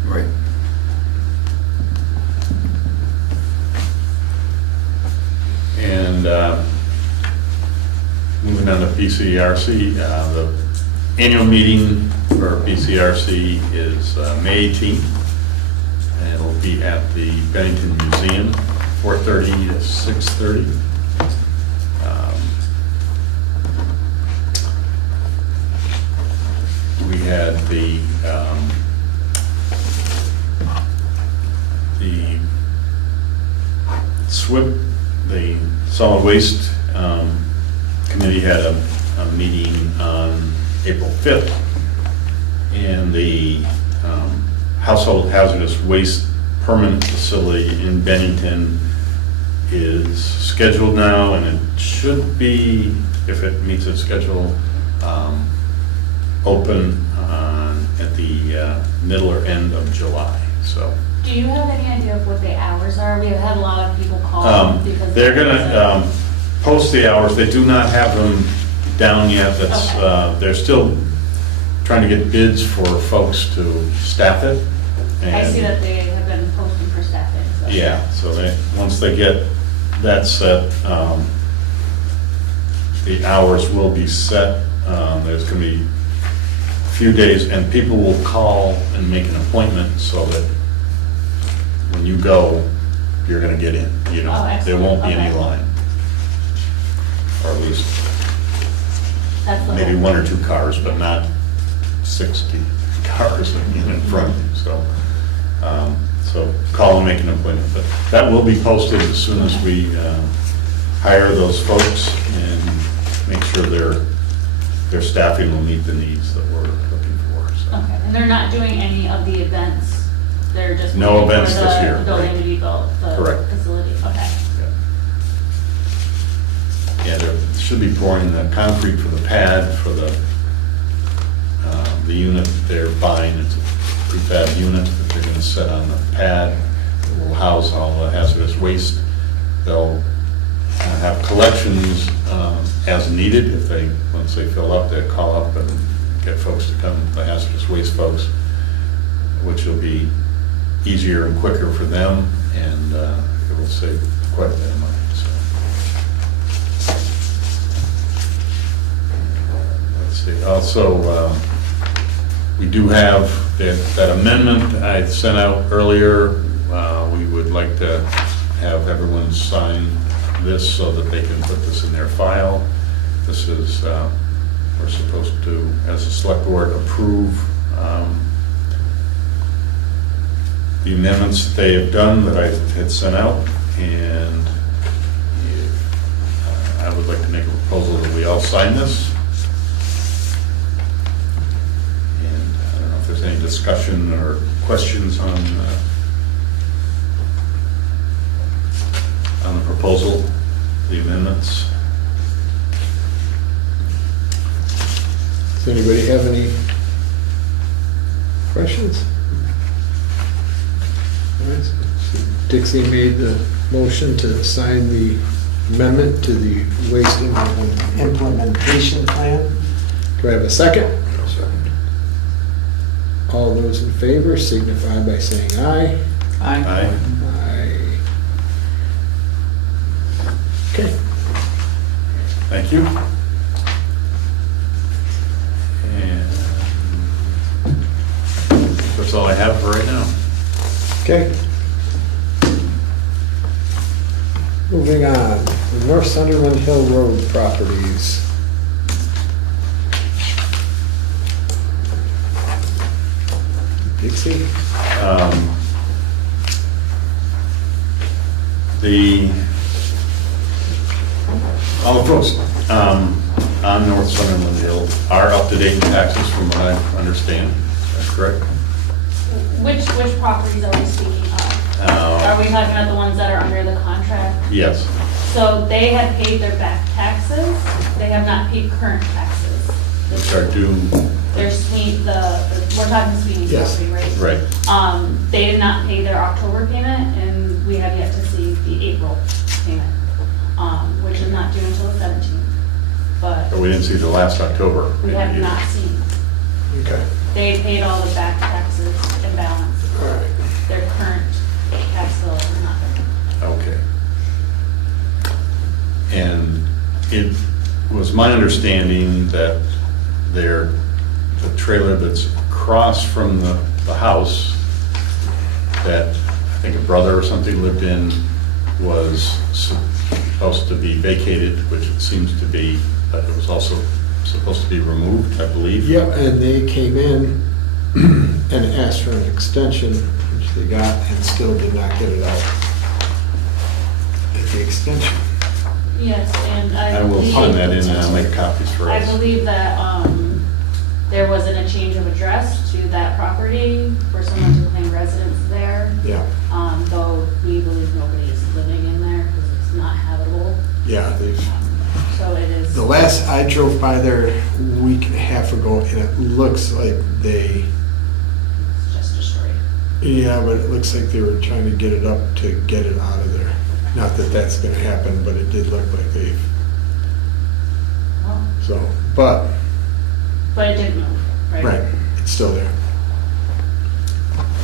Right. And moving on to PCRC, the annual meeting for PCRC is May 18th. And it'll be at the Bennington Museum, 4:30 to 6:30. We had the SWIP, the Solid Waste Committee had a meeting on April 5th. And the household hazardous waste permanent facility in Bennington is scheduled now, and it should be, if it meets its schedule, open at the middle or end of July, so. Do you have any idea of what the hours are? We have had a lot of people call because. They're gonna post the hours, they do not have them down yet, that's, Okay. they're still trying to get bids for folks to staff it. I see and- that they have been posting for staffing, so. Yeah, so they, once they get that set, the hours will be set. There's gonna be a few days, and people will call and make an appointment so that when you go, you're gonna get in, you know? Oh, There excellent. won't be any Okay. line. Or at least That's the maybe hope. one or two cars, but not 60 cars in front, so. So call and make an appointment, but that will be posted as soon as we hire those folks and make sure their staffing will meet the needs that we're looking for, so. Okay, and they're not doing any of the events? They're just. No waiting for events this the year, building right. to be built, the Correct. facility, okay. Yeah, there should be pouring the concrete for the pad, for the unit they're buying. It's a prefab unit that they're gonna set on the pad. It will house all the hazardous waste. They'll have collections as needed. If they, once they fill up, they'll call up and get folks to come, the hazardous waste folks, which will be easier and quicker for them, and it will save quite a bit of money, so. Let's see, also, we do have that amendment I sent out earlier. We would like to have everyone sign this so that they can put this in their file. This is, we're supposed to, as a select board, approve the amendments that they have done that I had sent out, and I would like to make a proposal that we all sign this. And I don't know if there's any discussion or questions on the proposal, the amendments. Does anybody have any questions? All right, so Dixie made the motion to sign the amendment to the waste implementation plan. Do I have a second? All those in favor signify by saying aye. Aye. Aye. Aye. Okay. Thank you. And that's all I have for right now. Okay. Moving on, the North Sunderland Hill Road properties. Dixie? All the folks on North Sunderland Hill are up to date in taxes from what I understand. That's correct? Which properties are we speaking of? Are we talking about the ones that are under the contract? Yes. So they have paid their back taxes, they have not paid current taxes. Which are due, Their we're talking Sweeney's Yes. property, right? right. They did not pay their October payment, and we have yet to see the April payment, which is not due until the 17th. But But we didn't see the last October. we have not seen. Okay. They paid all the back taxes and balance. All right. Their current tax bill is not there. Okay. And it was my understanding that the trailer that's across from the house that I think a brother or something lived in was supposed to be vacated, which it seems to be, but it was also supposed to be removed, I believe. Yep, and they came in and asked for an extension, which they got, and still did not get it out at the extension. Yes, and I I will believe. find that in and I'll make copies for I us. believe that, there wasn't a change of address to that property for someone to claim residence there. Yeah, Though we believe nobody is living in there because it's not habitable. yeah, they've, So it is. the last I drove by there a week and a half ago, and it looks like they, It's just destroyed. yeah, but it looks like they were trying to get it up to get it out of there. Not that that's gonna happen, but it did look like they've, Well, so, but, but it didn't move, right? right, it's still there.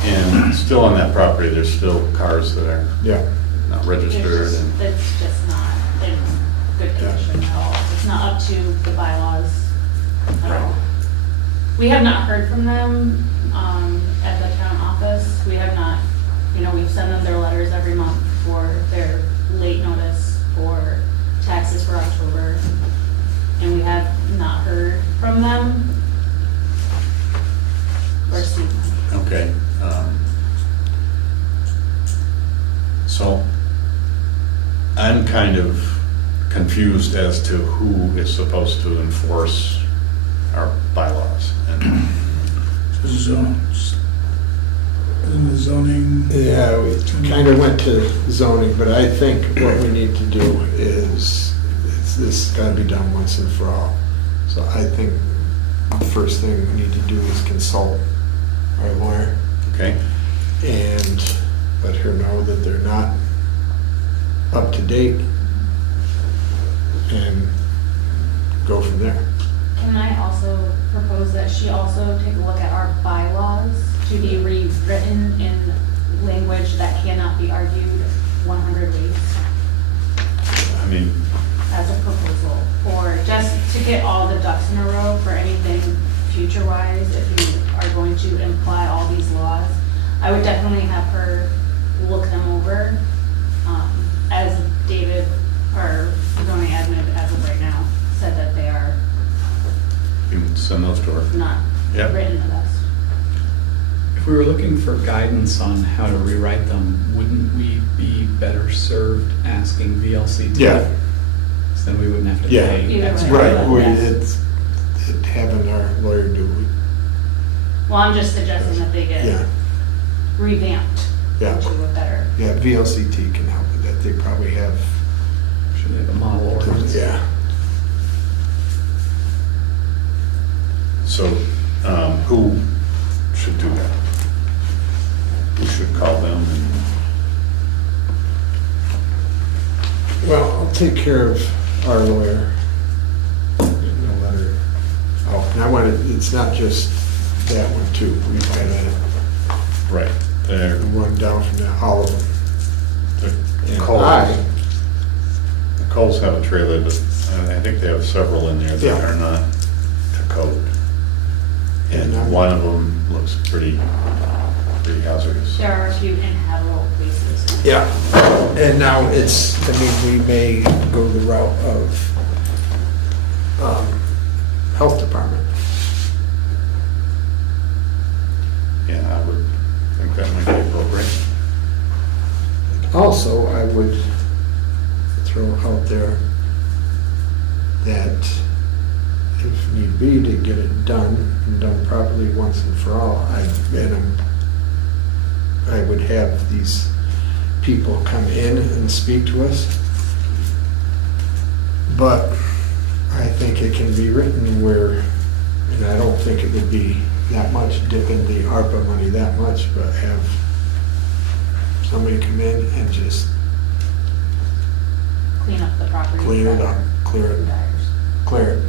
And still on that property, there's still cars that are Yeah, not It's registered just, and, it's just not in good Yeah. condition at all. It's not up to the bylaws at Right. all. We have not heard from them, at the town office. We have not, we've sent them their letters every month for their late notice for taxes for October. And we have not heard from them or seen them. okay. So I'm kind of confused as to who is supposed to enforce our bylaws. And In the zoning, yeah, we kind of went to zoning, but I think what we need to do is, this gotta be done once and for all. So I think the first thing we need to do is consult our lawyer Okay, and let her know that they're not up to date and go from there. Can I also propose that she also take a look at our bylaws to be rewritten in language that cannot be argued 100 ways I mean, as a proposal, or just to get all the ducks in a row for anything future-wise, if you are going to imply all these laws. I would definitely have her look them over, as David, our zoning admin as of right now, said that they are you can send those to her. not Yep. written the best. If we were looking for guidance on how to rewrite them, wouldn't we be better served asking VLCT? Yeah. So then we wouldn't have to Yeah. pay Either extra. way. Right, we, Yes. having our lawyer do, Well, I'm just suggesting that they yeah, get revamped yeah, into a better. yeah, VLCT can help with that, they probably have, Should they have a model ordinance? yeah. So, who should do that? Who should call them? Well, I'll take care of our lawyer. And I'll let her out. And I want it, it's not just that one too. We've got Right, there, to run down from that, all of them. the And Coles, I, the Coles have a trailer, but I think they have several in there that Yeah. are not to code. And And one of them looks pretty hazardous. There are a few inhabitable places. yeah. And now it's, I mean, we may go the route of, health department. Yeah, I would think that might be appropriate. Also, I would throw out there that if need be, to get it done and done properly once and for all, I would have these people come in and speak to us. But I think it can be written where, and I don't think it would be that much, dip in the ARPA money that much, but have somebody come in and just Clean up the property. clean it up, clear it, clear it.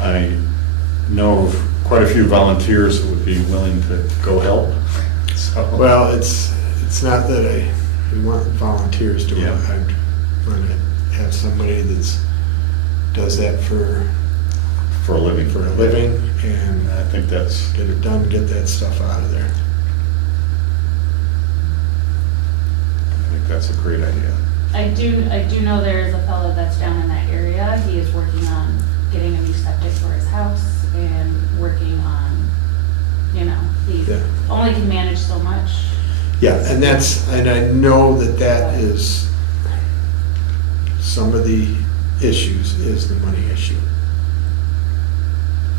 I know of quite a few volunteers who would be willing to go help, so. Well, it's not that we want volunteers to it. Yeah. I'd want to have somebody does that for For a living. a living and I think that's, get it done, get that stuff out of there. I think that's a great idea. I do know there is a fellow that's down in that area. He is working on getting a new septic for his house and working on, he Yeah. only can manage so much. Yeah, and I know that is, some of the issues is the money issue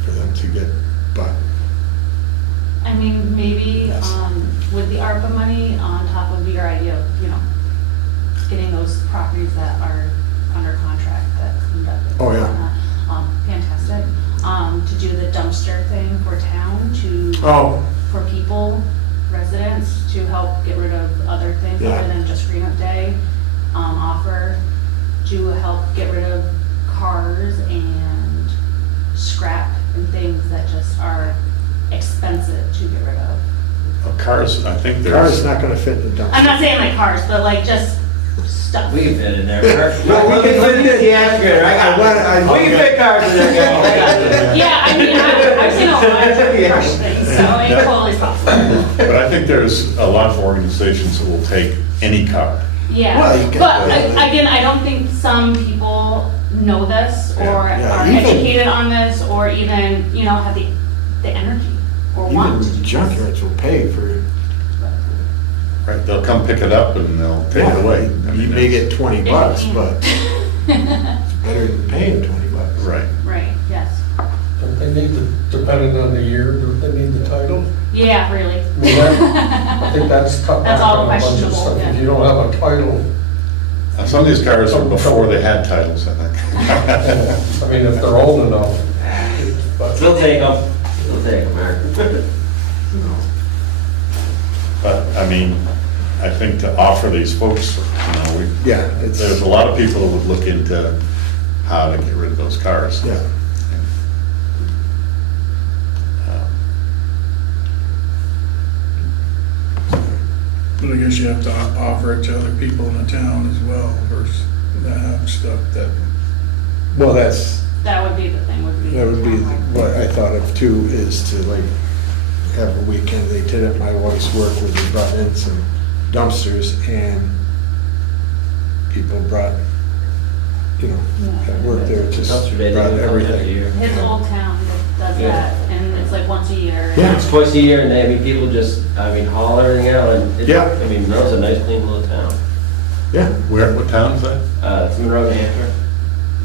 for them. them to get, but, I mean, maybe, with the ARPA money on top of your idea of, getting those properties that are under contract that cleaned up. Oh, yeah. Fantastic. To do the dumpster thing for town oh, for people, residents, to help get rid of other things Yeah. other than just Green Up Day. Offer to help get rid of cars and scrap and things that just are expensive to get rid of. Cars, I think car's there's, not gonna fit in the dumpster. I'm not saying like cars, but like just stuff. We can fit in there. No, we can fit in. The excavator, I got it. We can fit cars in there, guys. I got it. Yeah, I mean, I've seen a lot of crush things, so it totally is possible. but I think there's a lot of organizations that will take any car. Yeah, Well, you but get- again, I don't think some people know this or Yeah, are even- educated on this or even, have the energy or want to Even do this. junkyards will pay for, Right, they'll come pick it up and they'll take it away. I You mean, may it's- get 20 If you bucks, can. but it's better than paying 20 bucks. Right. Right, yes. Don't they need the, depending on the year, don't they need the title? Yeah, really. I mean, I think that's cut That's back all on a bunch of questionable, stuff. yeah. If you don't have a title, Some of these cars are before they had titles, I think. I mean, if they're old enough. But We'll take them. We'll take them, Eric. But, I mean, I think to offer these folks, Yeah, it's, there's a lot of people that would look into how to get rid of those cars. yeah. But I guess you have to offer it to other people in the town as well, versus that have stuff that, Well, that's, That would be the thing, would be. that would be what I thought of too, is to like have a weekend. They did at my wife's work where they brought in some dumpsters and people brought, at work there, just Dumpster day, they brought do it every everything. year. His old town does Yeah. that, and it's like once a year. Yeah. It's twice a year, and they, people just, haul everything out, and it's, Yeah. Monroe's a nice, clean little town. Yeah, Where, what town is that? It's Monroe, New Hampshire.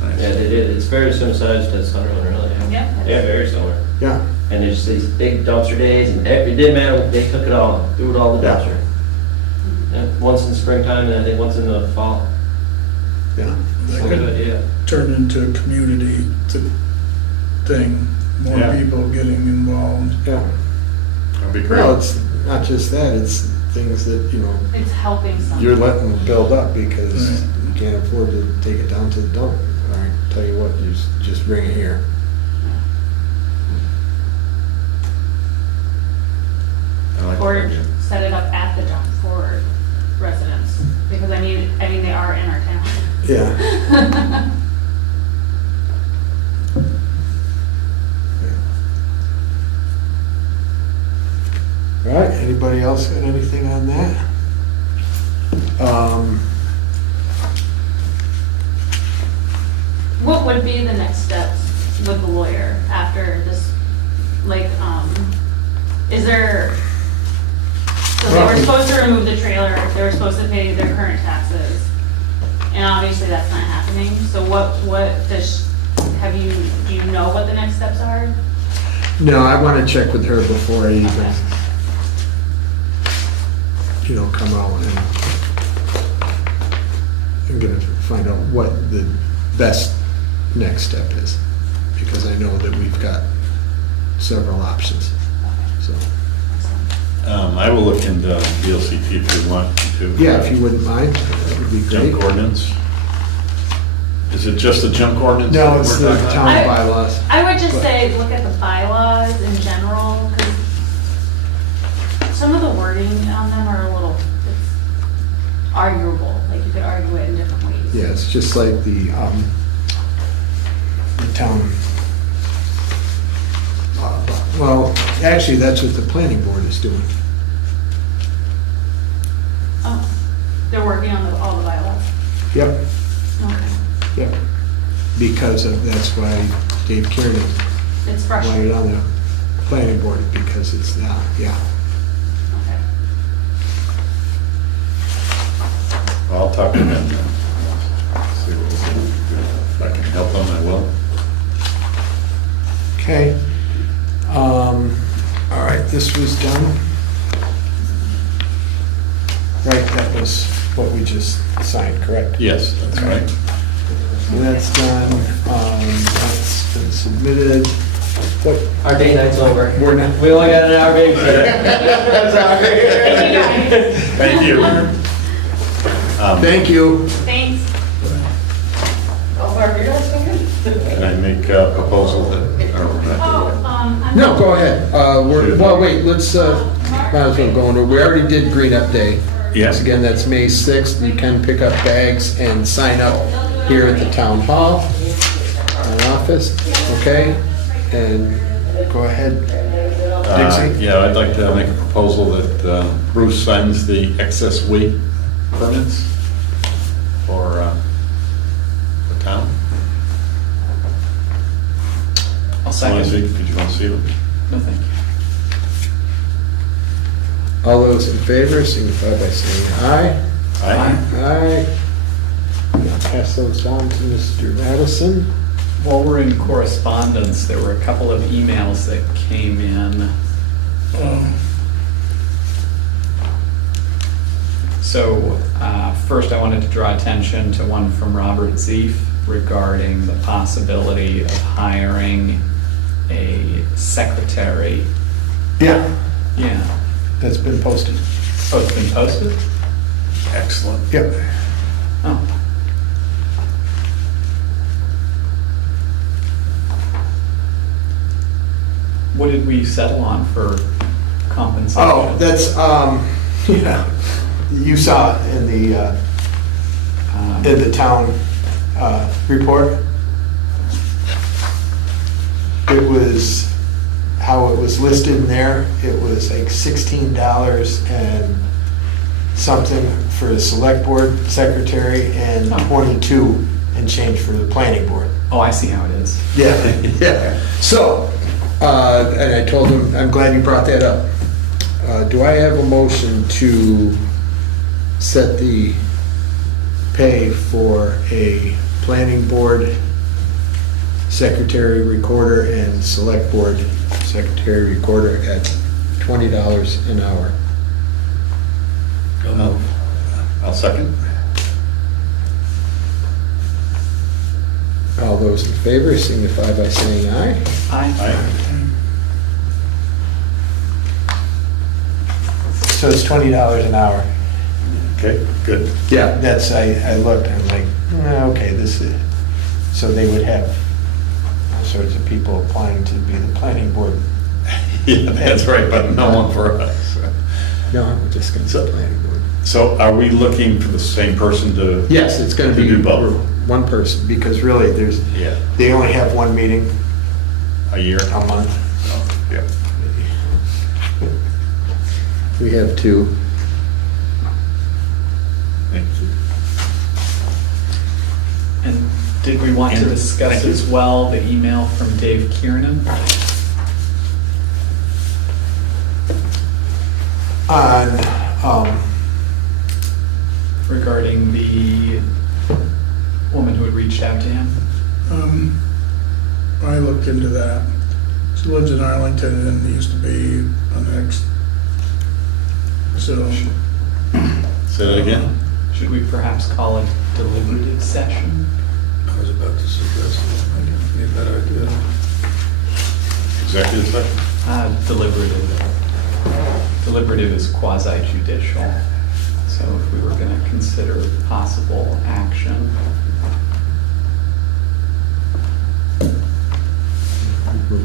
Nice. Yeah, they did, it's very similar size to Sunderland, really. Yeah. Yeah, very similar. yeah, And there's these big dumpster days, and it didn't matter, they took it all, threw it all in the Yeah. dumpster. Yeah, once in the springtime, and I think once in the fall. yeah. It's that a good could idea. turn into a community thing, more Yeah. people getting involved. Yeah. That'd be Well, great. it's not just that, it's things that, It's helping some. you're letting them build up because Right. you can't afford to take it down to the dump. All right, tell you what, you just bring it here. I like that Or idea. set it up at the dump for residents, because I mean, they are in our town. Yeah. All right, anybody else got anything on that? What would be the next steps with the lawyer after this, like, is there, so they were supposed to remove the trailer, they were supposed to pay their current taxes, and obviously that's not happening, so do you know what the next steps are? No, I want to check with her before I even, come out and I'm gonna find out what the best next step is, because I know that we've got several options, so. I will look into VLCT if you want me to. Yeah, if you wouldn't mind, that would be great. Junk ordinance. Is it just the junk ordinance? No, that it's we're the talking town about? bylaws. I would just say, look at the bylaws in general, because some of the wording on them are a little, it's arguable, like you could argue it in different ways. Yeah, it's just like the town, well, actually, that's what the planning board is doing. Oh, they're working on all the bylaws? Yep, Okay. yep. Because that's why Dave Kieran is It's wanted frustrating. on the planning board, because it's, yeah. Okay. Well, I'll talk to them then. See what we can do. If I can help them, I will. Okay. this was done. Right, that was what we just signed, correct? Yes, that's right. So that's done, that's been submitted. What, Our day night's over. we're not, We only got an hour babysitter. That's all. Thank you. thank you. Thanks. How far have you guys been? Can I make a proposal that, or I'm. No, go ahead. Well, wait, let's, might as well go into, we already did Green Up Day. Yes. Once again, that's May 6th. You can pick up bags and sign up here at the town hall, office, okay? And go ahead, Dixie. Yeah, I'd like to make a proposal that Bruce signs the excess weight permits for the town. I'll Want to second. see- Did you want to see them? No, thank you. All those in favor signify by saying aye. Aye. I'll pass those down to Mr. Madison. While we're in correspondence, there were a couple of emails that came in. So first, I wanted to draw attention to one from Robert Zeef regarding the possibility of hiring a secretary. Yeah. Yeah. That's been posted. Oh, it's been posted? Excellent. Yep. Oh. What did we settle on for compensation? Oh, that's, yeah, you saw it in the town report. It was, how it was listed in there, it was like $16 and something for the select board secretary and Oh. 22 and change for the planning board. Oh, I see how it is. Yeah, yeah. So, and I told him, I'm glad you brought that up. Do I have a motion to set the pay for a planning board secretary recorder and select board secretary recorder at $20 an hour? I'll second. All those in favor signify by saying aye. Aye. So it's $20 an hour. Okay, good. Yeah, that's, I looked, I'm like, okay, this is, so they would have all sorts of people applying to be the planning board. Yeah, that's right, but no one for us. No, I'm just gonna say planning board. So are we looking for the same person to? Yes, it's gonna To be do both. one person, because really, Yeah, they only have one meeting a year? a month. Oh, yeah. We have two. Thank you. And did we want to Andrew, discuss thank you. as well the email from Dave Kiernan? On, Regarding the woman who had reached out to him? I looked into that. She lives in Arlington and used to be annexed. So, Say that again? Should we perhaps call it deliberative session? I was about to suggest that, maybe a better idea. Executive session? Deliberative. Deliberative is quasi judicial. So if we were going to consider possible action,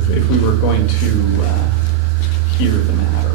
if we were going to hear the matter.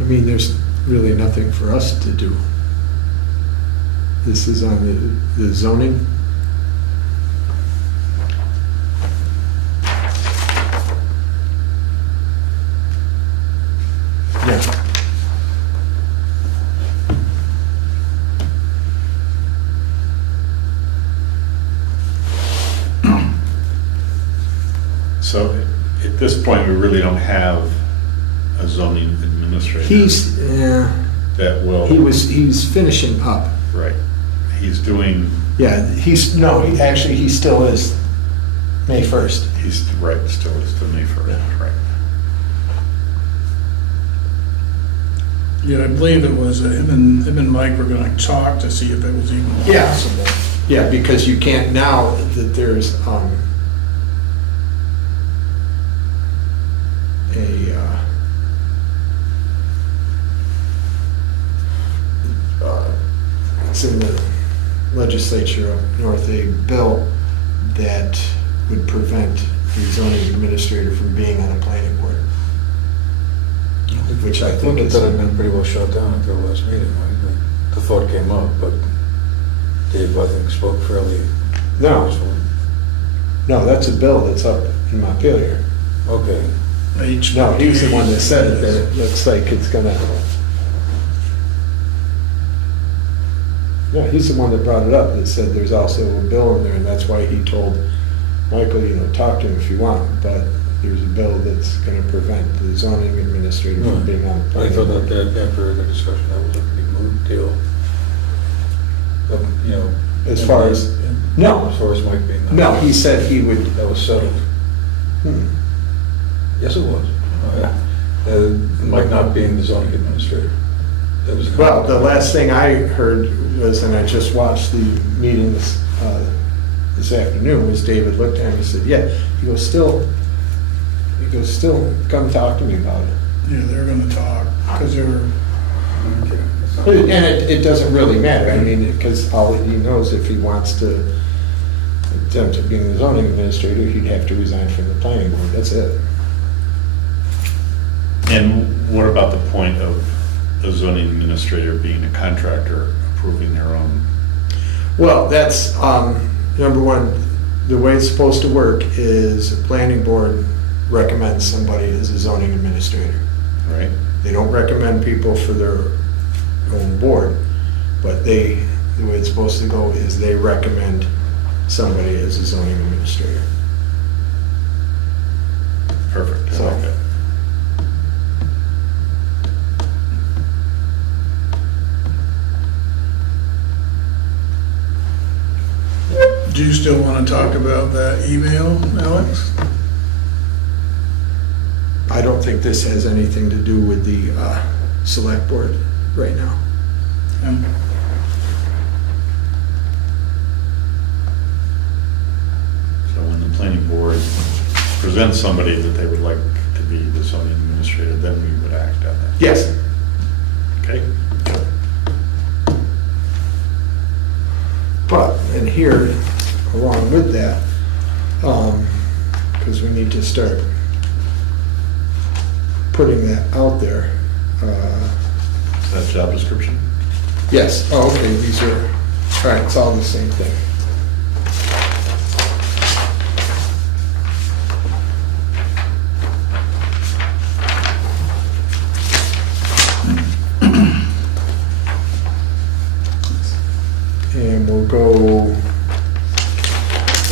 I mean, there's really nothing for us to do. This is on the zoning. Yeah. So at this point, we really don't have a zoning administrator. He's, yeah, That will. he's finishing up. Right. He's doing, Yeah, he still is, May 1st. he's, right, still is the May 1st, right. Yeah, I believe it was him and Mike were gonna talk to see if it was even Yeah. possible. Yeah, because you can't now that there's, it's in the legislature of North a bill that would prevent the zoning administrator from being on a planning board. Which I think is. That had been pretty well shut down at their last meeting, right? The thought came up, but Dave, I think, spoke fairly No, forcefully. no, that's a bill that's up in Montpelier. Okay. No, he's the one that said it, that it looks like it's gonna. Yeah, he's the one that brought it up, that said there's also a bill in there, and that's why he told Michael, talk to him if you want, but there's a bill that's gonna prevent the zoning administrator from being on the I planning thought board. that after the discussion, that was a pretty moot deal. As far as, no, As far as Mike being. no, he said he would, That was settled. Yes, it was. Mike not being the zoning administrator. That was. well, the last thing I heard was, and I just watched the meeting this afternoon, was David looked at him and said, yeah, he goes, still, come talk to me about it. Yeah, they were gonna talk, because they were, And it doesn't really matter, I mean, because all he knows, if he wants to attempt to being the zoning administrator, he'd have to resign from the planning board, that's it. And what about the point of a zoning administrator being a contractor approving their own? Well, that's, number one, the way it's supposed to work is the planning board recommends somebody as a zoning administrator. Right? They don't recommend people for their own board, but the way it's supposed to go is they recommend somebody as a zoning administrator. Perfect, I So- like that. do you still wanna talk about that email, Alex? I don't think this has anything to do with the select board right now. So when the planning board presents somebody that they would like to be the zoning administrator, then we would act on that. Yes. Okay? But, and here, along with that, because we need to start putting that out there. Is that job description? Yes, oh, okay, these are, all right, it's all the same thing. And we'll go, we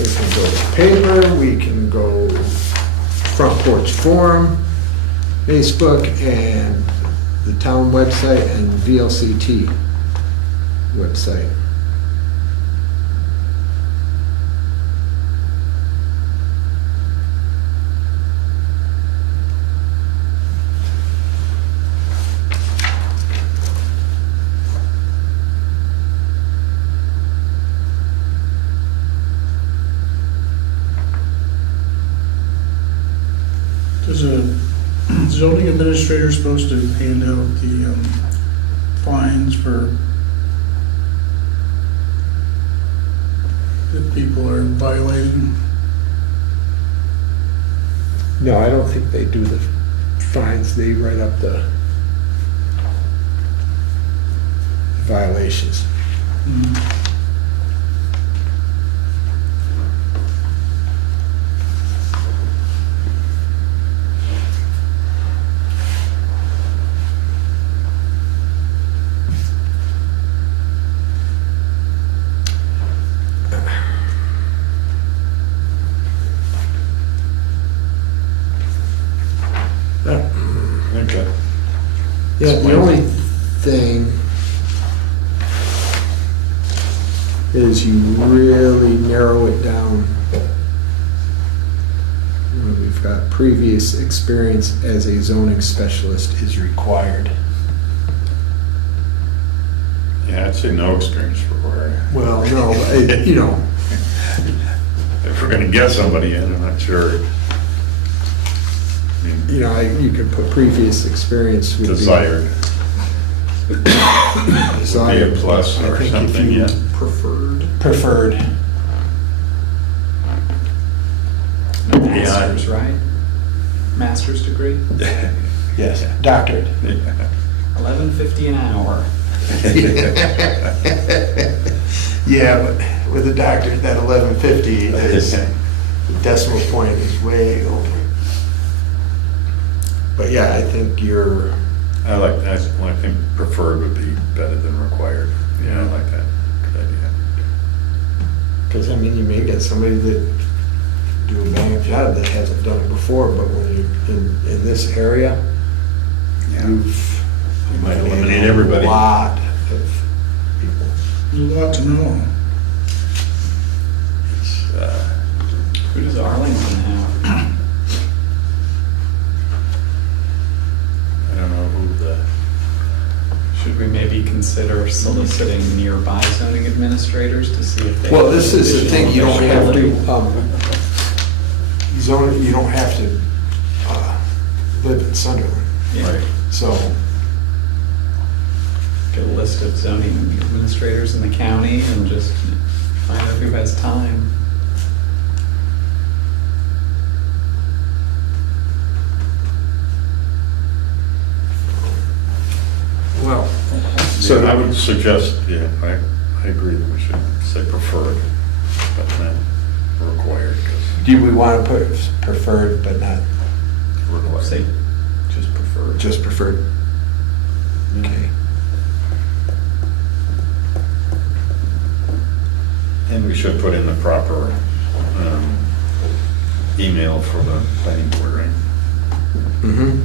can go to paper, we can go front porch forum, Facebook, and the town website, and VLCT website. Zoning administrator is supposed to hand out the fines for if people are violating. No, I don't think they do the fines, they write up the violations. Okay. Yeah, the only thing is you really narrow it down. We've got previous experience as a zoning specialist is required. Yeah, I'd say no experience required. Well, no, you know, If we're gonna get somebody in, I'm not sure. I mean, you know, you could put previous experience would be. desired, would be a plus I or think if something, you yeah. Preferred. Preferred. Masters, right? Master's degree, Yes, doctorate. $11.50 an hour. Yeah, but with a doctorate, that 1150 is, the decimal point is way over. But yeah, I think you're, I think preferred would be better than required. Yeah, I like that. Good idea. because I mean, you may get somebody that do a bang job that hasn't done it before, but when you, in this area, you've. You might eliminate everybody. A lot of people. There's a lot to know. It's, Who does Arlington have? I don't know who the, Should we maybe consider soliciting nearby zoning administrators to see if they? Well, have this is the thing, you don't have additional to, zone, you don't have to live in Sunderland, Yeah. right, so. Get a list of zoning administrators in the county and just find out who has time. Well. so I would suggest, yeah, I agree that we should say preferred, but not required, because Do we want to put preferred but not required. Say, just preferred. just preferred? Okay. And we should put in the proper email for the planning board, right? Mm-hmm.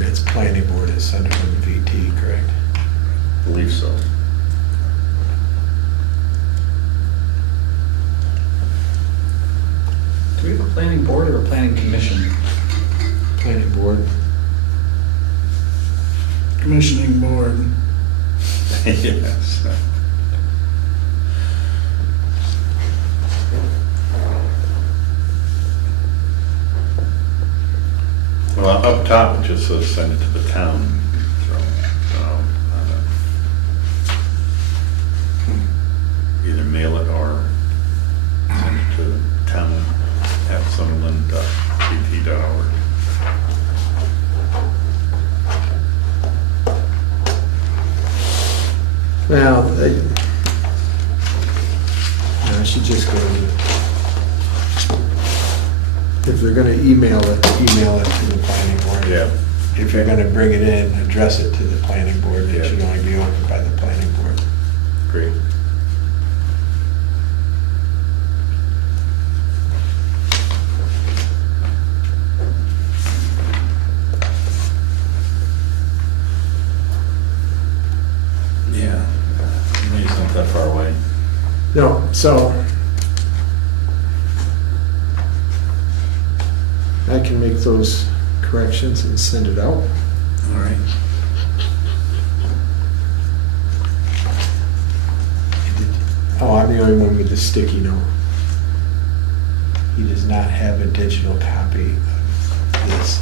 It's planning board at Sunderland VT, correct? I believe so. Do we have a planning board or a planning commission? Planning board. Commissioning board. Yes. Well, up top, it just says send it to the town, so, either mail it or send it to town@sunderland.pt.org. Well, I should just go to, if they're gonna email it to the planning board. Yeah. If you're gonna bring it in, address it to the planning board, Yeah. it should only be opened by the planning board. Great. Yeah, maybe it's not that far away. No, so I can make those corrections and send it out. All right. Oh, I'm the only one with the sticky note. he does not have a digital copy of this.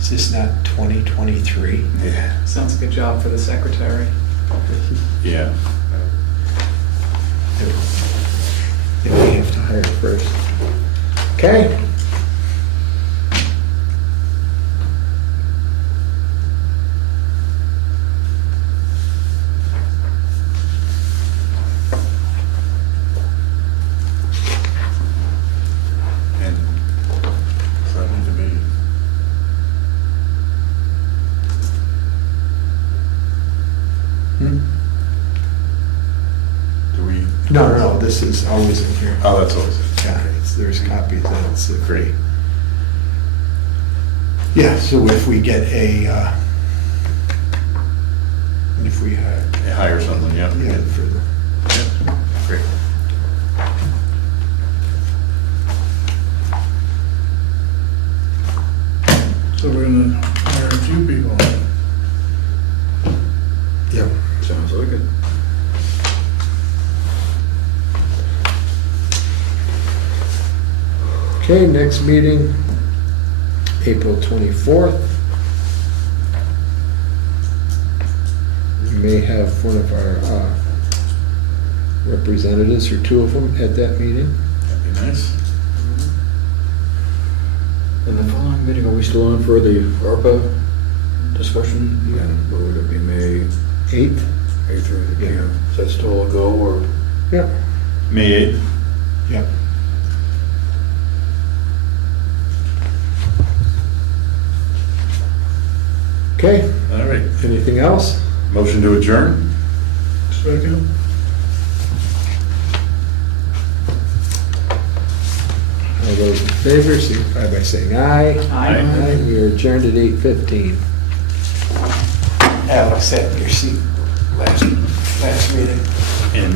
Is this not 2023? Yeah. Sounds like a job for the secretary. Yeah. If we have to hire first. Okay. And so that needs to be, Hmm? do we? No, this is always in here. Oh, that's always it. Yeah, there's copies, that's great. Yeah, so if we get if we Hire someone, yeah. yeah, for the, Yeah. Great. So we're gonna hire a few people. yeah. Sounds like it. Okay, next meeting, April 24th. We may have one of our representatives or two of them at that meeting. That'd be nice. And the following meeting, are we still on for the ARPA discussion? Yeah. Or would it be May 8th? 8th or, Yeah. yeah, is that still a go, or? Yeah. May 8th? Yeah. Okay, All right. anything else? Motion to adjourn? Second? All those in favor, signify by saying aye. Aye. Aye, we are adjourned at 8:15. Alex, sat in your seat last meeting. And